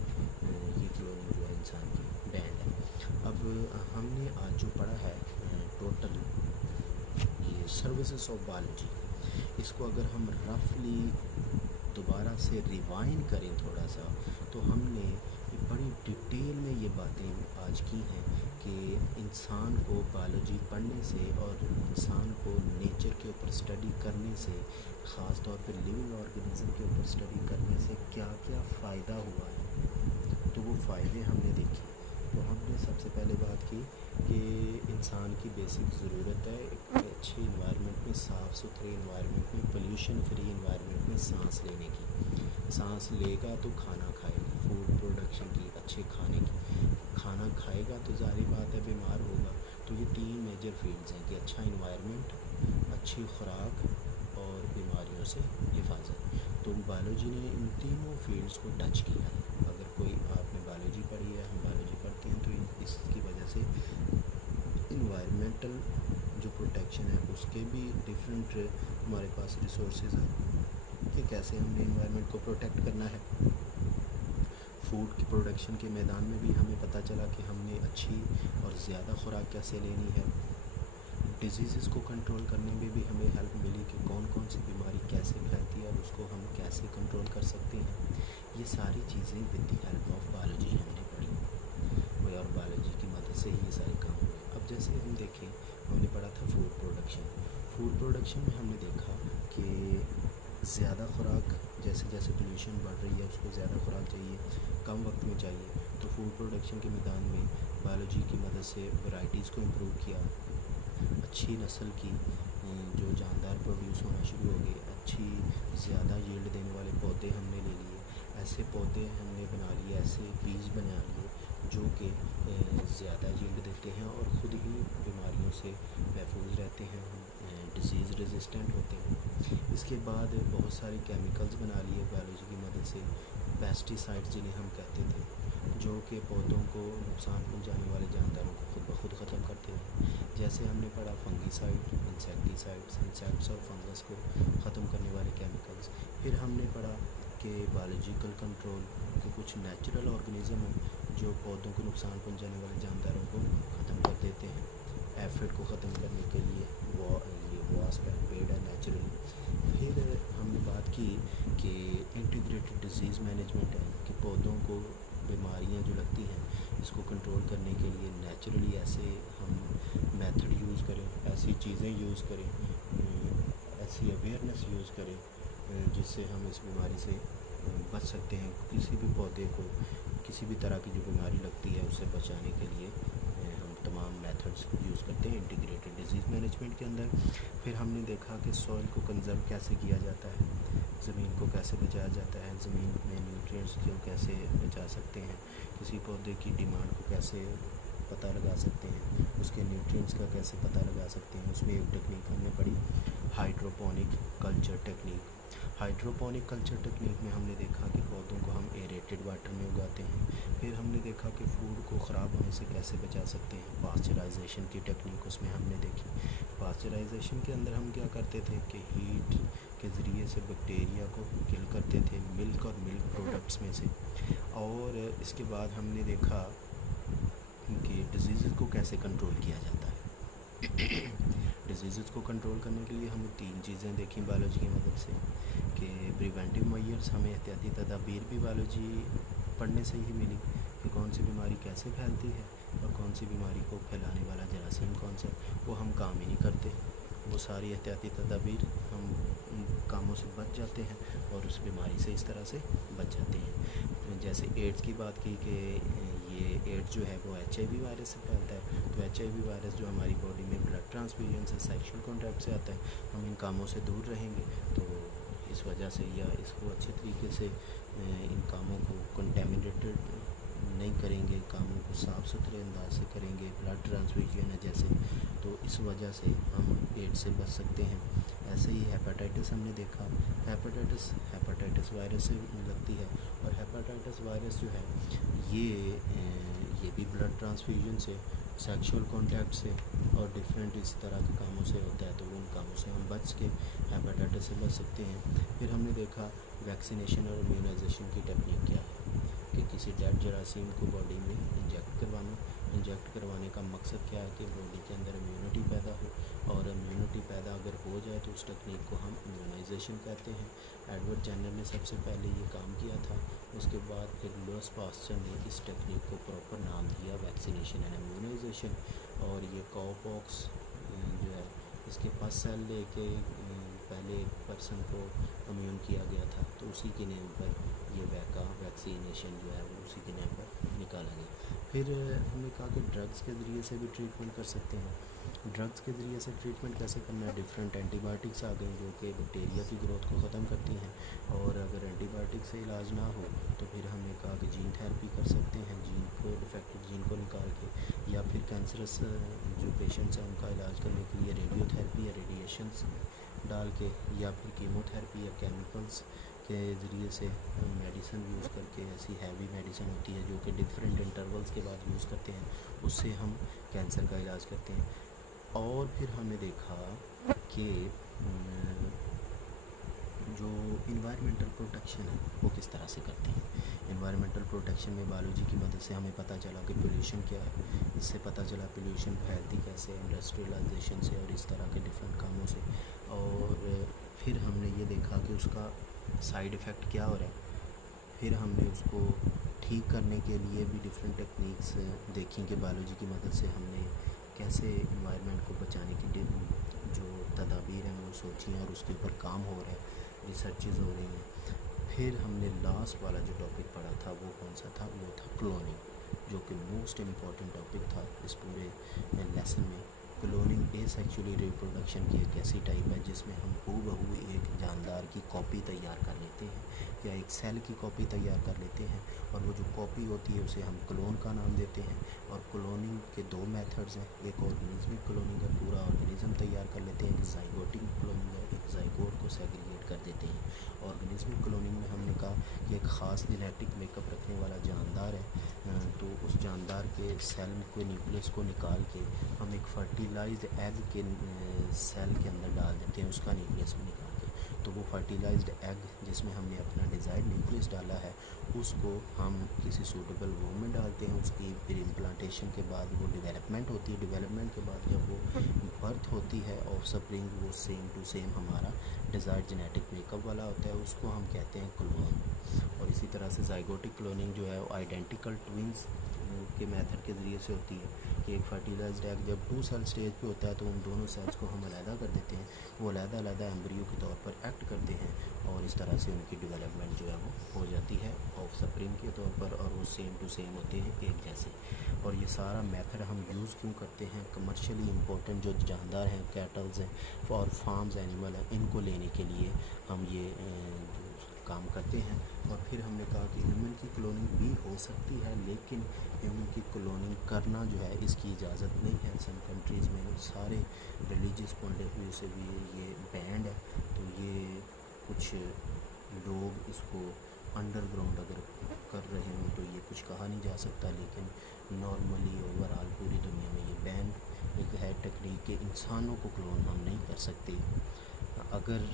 ये क्लोनिंग जो है इंसान की बैंड है। अब हमने आज जो पढ़ा है टोटल ये सर्विसेज ऑफ बायोलॉजी, इसको अगर हम रफली दोबारा से रिवाइंड करें थोड़ा सा, तो हमने बड़ी डिटेल में ये बातें आज की हैं कि इंसान को बायोलॉजी पढ़ने से और इंसान को नेचर के ऊपर स्टडी करने से, ख़ास तौर पे लिविंग ऑर्गेनिज्म के ऊपर स्टडी करने से क्या क्या फ़ायदा हुआ है, तो वो फ़ायदे हमने देखे। तो हमने सबसे पहले बात की कि इंसान की बेसिक ज़रूरत है एक अच्छे इन्वायरमेंट में, साफ़ सुथरे इन्वायरमेंट में, पोल्यूशन फ्री इन्वायरमेंट में सांस लेने की। सांस लेगा तो खाना खाएगा, फूड प्रोडक्शन की, अच्छे खाने की। खाना खाएगा तो ज़ाहिर बात है बीमार होगा। तो ये 3 मेजर फील्ड्स हैं कि अच्छा इन्वायरमेंट, अच्छी खुराक और बीमारियों से हिफाजत। तो बायोलॉजी ने इन तीनों फील्ड्स को टच किया है। अगर कोई आपने बायोलॉजी पढ़ी है, हम बायोलॉजी पढ़ते हैं, तो इसकी वजह से इन्वायरमेंटल जो प्रोटेक्शन है उसके भी डिफरेंट हमारे पास रिसोर्सेज हैं कि कैसे हमने इन्वायरमेंट को प्रोटेक्ट करना है। फूड की प्रोडक्शन के मैदान में भी हमें पता चला कि हमने अच्छी और ज़्यादा खुराक कैसे लेनी है। डिजीज़ को कंट्रोल करने में भी हमें हेल्प मिली कि कौन कौन सी बीमारी कैसे फैलती है और उसको हम कैसे कंट्रोल कर सकते हैं। ये सारी चीज़ें with the help of biology हमने पढ़ी और बायोलॉजी की मदद से ही ये सारे काम हुए। अब जैसे हम देखें, हमने पढ़ा था फूड प्रोडक्शन। फूड प्रोडक्शन में हमने देखा कि ज़्यादा खुराक जैसे जैसे पोल्यूशन बढ़ रही है उसको ज़्यादा खुराक चाहिए, कम वक्त में चाहिए, तो फूड प्रोडक्शन के मैदान में बायोलॉजी की मदद से वैरायटीज़ को इम्प्रूव किया, अच्छी नस्ल की जो जानदार प्रोड्यूस होना शुरू हो गए, अच्छी ज़्यादा यील्ड देने वाले पौधे हमने ले लिए, ऐसे पौधे हमने बना लिए, ऐसे बीज बना लिए जो कि ज़्यादा यील्ड देते हैं और ख़ुद ही बीमारियों से महफूज रहते हैं, डिसीज़ रेजिस्टेंट होते हैं। इसके बाद बहुत सारी केमिकल्स बना लिए बायोलॉजी की मदद से, पेस्टिसाइड्स जिन्हें हम कहते थे, जो कि पौधों को नुकसान पहुंचाने वाले जानदारों को खुद ब खुद ख़त्म करते हैं। जैसे हमने पढ़ा फंगीसाइड, इंसेक्टिसाइड्स, इंसेक्ट्स और फंगस को ख़त्म करने वाले केमिकल्स। फिर हमने पढ़ा कि बायोलॉजिकल कंट्रोल के कुछ नेचुरल ऑर्गेनिज़म हैं जो पौधों को नुकसान पहुंचाने वाले जानदारों को ख़त्म कर देते हैं। एफिड को ख़त्म करने के लिए वो आस्पेक्ट पेड़ है नेचुरली। फिर हमने बात की कि इंटीग्रेटेड डिजीज़ मैनेजमेंट है कि पौधों को बीमारियां जो लगती हैं इसको कंट्रोल करने के लिए नेचुरली ऐसे हम मेथड यूज़ करें, ऐसी चीज़ें यूज़ करें, ऐसी अवेयरनेस यूज़ करें जिससे हम इस बीमारी से बच सकते हैं। किसी भी पौधे को किसी भी तरह की जो बीमारी लगती है उससे बचाने के लिए हम तमाम मेथड्स यूज़ करते हैं इंटीग्रेटेड डिजीज़ मैनेजमेंट के अंदर। फिर हमने देखा कि सॉइल को कंज़र्व कैसे किया जाता है, ज़मीन को कैसे बचाया जाता है, ज़मीन में न्यूट्रिएंट्स को कैसे बचा सकते हैं, किसी पौधे की डिमांड को कैसे पता लगा सकते हैं, उसके न्यूट्रिएंट्स का कैसे पता लगा सकते हैं। उसमें एक टेक्निक हमने पढ़ी hydroponic culture technique. Hydroponic culture technique में हमने देखा कि पौधों को हम एरेटेड वाटर में उगाते हैं। फिर हमने देखा कि फूड को ख़राब होने से कैसे बचा सकते हैं, पास्चराइजेशन की टेक्निक उसमें हमने देखी। पास्चराइजेशन के अंदर हम क्या करते थे कि हीट के ज़रिए से बैक्टीरिया को किल करते थे मिल्क और मिल्क प्रोडक्ट्स में से। और इसके बाद हमने देखा कि डिजीज़ को कैसे कंट्रोल किया जाता है। डिजीज़ को कंट्रोल करने के लिए हमें 3 चीज़ें देखी बायोलॉजी की मदद से कि प्रिवेंटिव मेजर्स, हमें एहतियाती तदाबीर भी बायोलॉजी पढ़ने से ही मिली कि कौन सी बीमारी कैसे फैलती है और कौन सी बीमारी को फैलाने वाला जरासीम कौन सा है, वो हम काम ही नहीं करते। वो सारी एहतियाती तदाबीर हम कामों से बच जाते हैं और उस बीमारी से इस तरह से बच जाते हैं। जैसे एड्स की बात की कि ये एड्स जो है वो HIV वायरस से फैलता है, तो HIV वायरस जो हमारी बॉडी में ब्लड ट्रांसफ्यूजन से, सेक्सुअल कॉन्टैक्ट से आता है, हम इन कामों से दूर रहेंगे तो इस वजह से या इसको अच्छे तरीके से इन कामों को कंटेमिनेटेड नहीं करेंगे, कामों को साफ़ सुथरे अंदाज से करेंगे, ब्लड ट्रांसफ्यूजन है जैसे, तो इस वजह से हम एड्स से बच सकते हैं। ऐसे ही हेपेटाइटिस हमने देखा, हेपेटाइटिस वायरस से लगती है और हेपेटाइटिस वायरस जो है ये भी ब्लड ट्रांसफ्यूजन से, सेक्सुअल कॉन्टैक्ट से और डिफरेंट इस तरह के कामों से होता है, तो उन कामों से हम बच के हेपेटाइटिस से बच सकते हैं। फिर हमने देखा वैक्सीनेशन और इम्यूनाइजेशन की टेक्निक क्या है कि किसी डेड जरासीम को बॉडी में इंजेक्ट करवाने का मकसद क्या है कि बॉडी के अंदर इम्यूनिटी पैदा हो, और इम्यूनिटी पैदा अगर हो जाए तो उस टेक्निक को हम इम्यूनाइजेशन कहते हैं। एडवर्ड जेनर ने सबसे पहले ये काम किया था, उसके बाद फिर लुईस पास्चर ने इस टेक्निक को प्रॉपर नाम दिया वैक्सीनेशन एंड इम्यूनाइजेशन। और ये कॉपॉक्स जो है इसके पास सेल लेके पहले एक पर्सन को इम्यून किया गया था, तो उसी के नेम पर ये वैक्सीनेशन जो है वो उसी के नेम पर निकाला गया। फिर हमने कहा कि ड्रग्स के ज़रिए से भी ट्रीटमेंट कर सकते हैं। ड्रग्स के ज़रिए से ट्रीटमेंट कैसे करना है, डिफरेंट एंटीबायोटिक्स आ गई जो कि बैक्टीरिया की ग्रोथ को ख़त्म करती हैं, और अगर एंटीबायोटिक से इलाज ना हो तो फिर हमने कहा कि जीन थेरेपी कर सकते हैं, जीन को डिफेक्टेड जीन को निकाल के, या फिर कैंसरस जो पेशेंट्स हैं उनका इलाज करने के लिए रेडियोथेरेपी या रेडिएशंस डाल के, या फिर कीमोथेरेपी या केमिकल्स के ज़रिए से मेडिसिन यूज़ करके, ऐसी हैवी मेडिसिन होती है जो कि डिफरेंट इंटरवल्स के बाद यूज़ करते हैं, उससे हम कैंसर का इलाज करते हैं। और फिर हमने देखा कि जो इन्वायरमेंटल प्रोटेक्शन है वो किस तरह से करते हैं। इन्वायरमेंटल प्रोटेक्शन में बायोलॉजी की मदद से हमें पता चला कि पोल्यूशन क्या है, इससे पता चला पोल्यूशन फैलती कैसे है, इंडस्ट्रियलाइजेशन से और इस तरह के डिफरेंट कामों से। और फिर हमने ये देखा कि उसका साइड इफ़ेक्ट क्या हो रहा है, फिर हमने उसको ठीक करने के लिए भी डिफरेंट टेक्निक्स देखी कि बायोलॉजी की मदद से हमने कैसे इन्वायरमेंट को बचाने की जो तदाबीर हैं वो सोची और उसके ऊपर काम हो रहे हैं, रिसर्चेज़ हो रही हैं। फिर हमने लास्ट वाला जो टॉपिक पढ़ा था वो कौन सा था, वो था क्लोनिंग, जो कि मोस्ट इम्पॉर्टेंट टॉपिक था इस पूरे लेसन में। क्लोनिंग इज़ एक्चुअली रिप्रोडक्शन की एक ऐसी टाइप है जिसमें हम हूबहू एक जानदार की कॉपी तैयार कर लेते हैं या एक सेल की कॉपी तैयार कर लेते हैं, और वो जो कॉपी होती है उसे हम क्लोन का नाम देते हैं। और क्लोनिंग के दो मेथड्स हैं, एक ऑर्गेनिज्मिक क्लोनिंग है, पूरा ऑर्गेनिज्म तैयार कर लेते हैं, एक जाइगोटिक क्लोनिंग है, एक जाइगोट को सेग्रीगेट कर देते हैं। ऑर्गेनिज्मिक क्लोनिंग में हमने कहा कि एक ख़ास जेनेटिक मेकअप रखने वाला जानदार है, तो उस जानदार के सेल के न्यूक्लियस को निकाल के हम एक फर्टिलाइज्ड एग के सेल के अंदर डाल देते हैं, उसका न्यूक्लियस को निकाल के। तो वो फर्टिलाइज्ड एग जिसमें हमने अपना डिज़ायर्ड न्यूक्लियस डाला है उसको हम किसी सूटेबल वूम में डालते हैं। उसकी फिर इम्प्लांटेशन के बाद वो डेवलपमेंट होती है, डेवलपमेंट के बाद जब वो बर्थ होती है ऑफ स्प्रिंग, वो सेम टू सेम हमारा डिज़ायर्ड जेनेटिक मेकअप वाला होता है, उसको हम कहते हैं क्लोन। और इसी तरह से जाइगोटिक क्लोनिंग जो है वो आइडेंटिकल ट्विंस के मेथड के ज़रिए से होती है कि एक फर्टिलाइज्ड एग जब 2 सेल स्टेज पे होता है तो उन दोनों सेल्स को हम अलहदा कर देते हैं, वो अलहदा एम्ब्रियो के तौर पर एक्ट करते हैं, और इस तरह से उनकी डेवलपमेंट जो है वो हो जाती है ऑफ स्प्रिंग के तौर पर, और वो सेम टू सेम होते हैं एक जैसे। और ये सारा मेथड हम यूज़ क्यों करते हैं, कमर्शियली इम्पोर्टेंट जो जानदार हैं, कैटल्स हैं और फार्म्स एनिमल हैं, इनको लेने के लिए हम ये काम करते हैं। और फिर हमने कहा कि ह्यूमन की क्लोनिंग भी हो सकती है, लेकिन ह्यूमन की क्लोनिंग करना जो है इसकी इजाज़त नहीं है। सम कंट्रीज़ में सारे रिलीजियस पॉइंट ऑफ व्यू से भी ये बैंड है, तो ये कुछ लोग इसको अंडरग्राउंड अगर कर रहे हों तो ये कुछ कहा नहीं जा सकता, लेकिन नॉर्मली ओवरऑल पूरी दुनिया में ये बैंड एक है टेक्निक के इंसानों को क्लोन हम नहीं कर सकते। अगर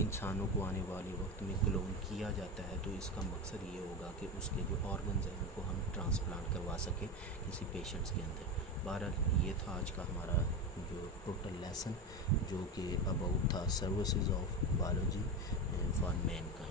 इंसानों को आने वाले वक्त में क्लोन किया जाता है तो इसका मकसद ये होगा कि उसके जो ऑर्गन्स हैं उनको हम ट्रांसप्लांट करवा सकें किसी पेशेंट्स के अंदर। बहरहाल ये था आज का हमारा जो टोटल लेसन, जो कि अबाउट था services of biology for Mankind.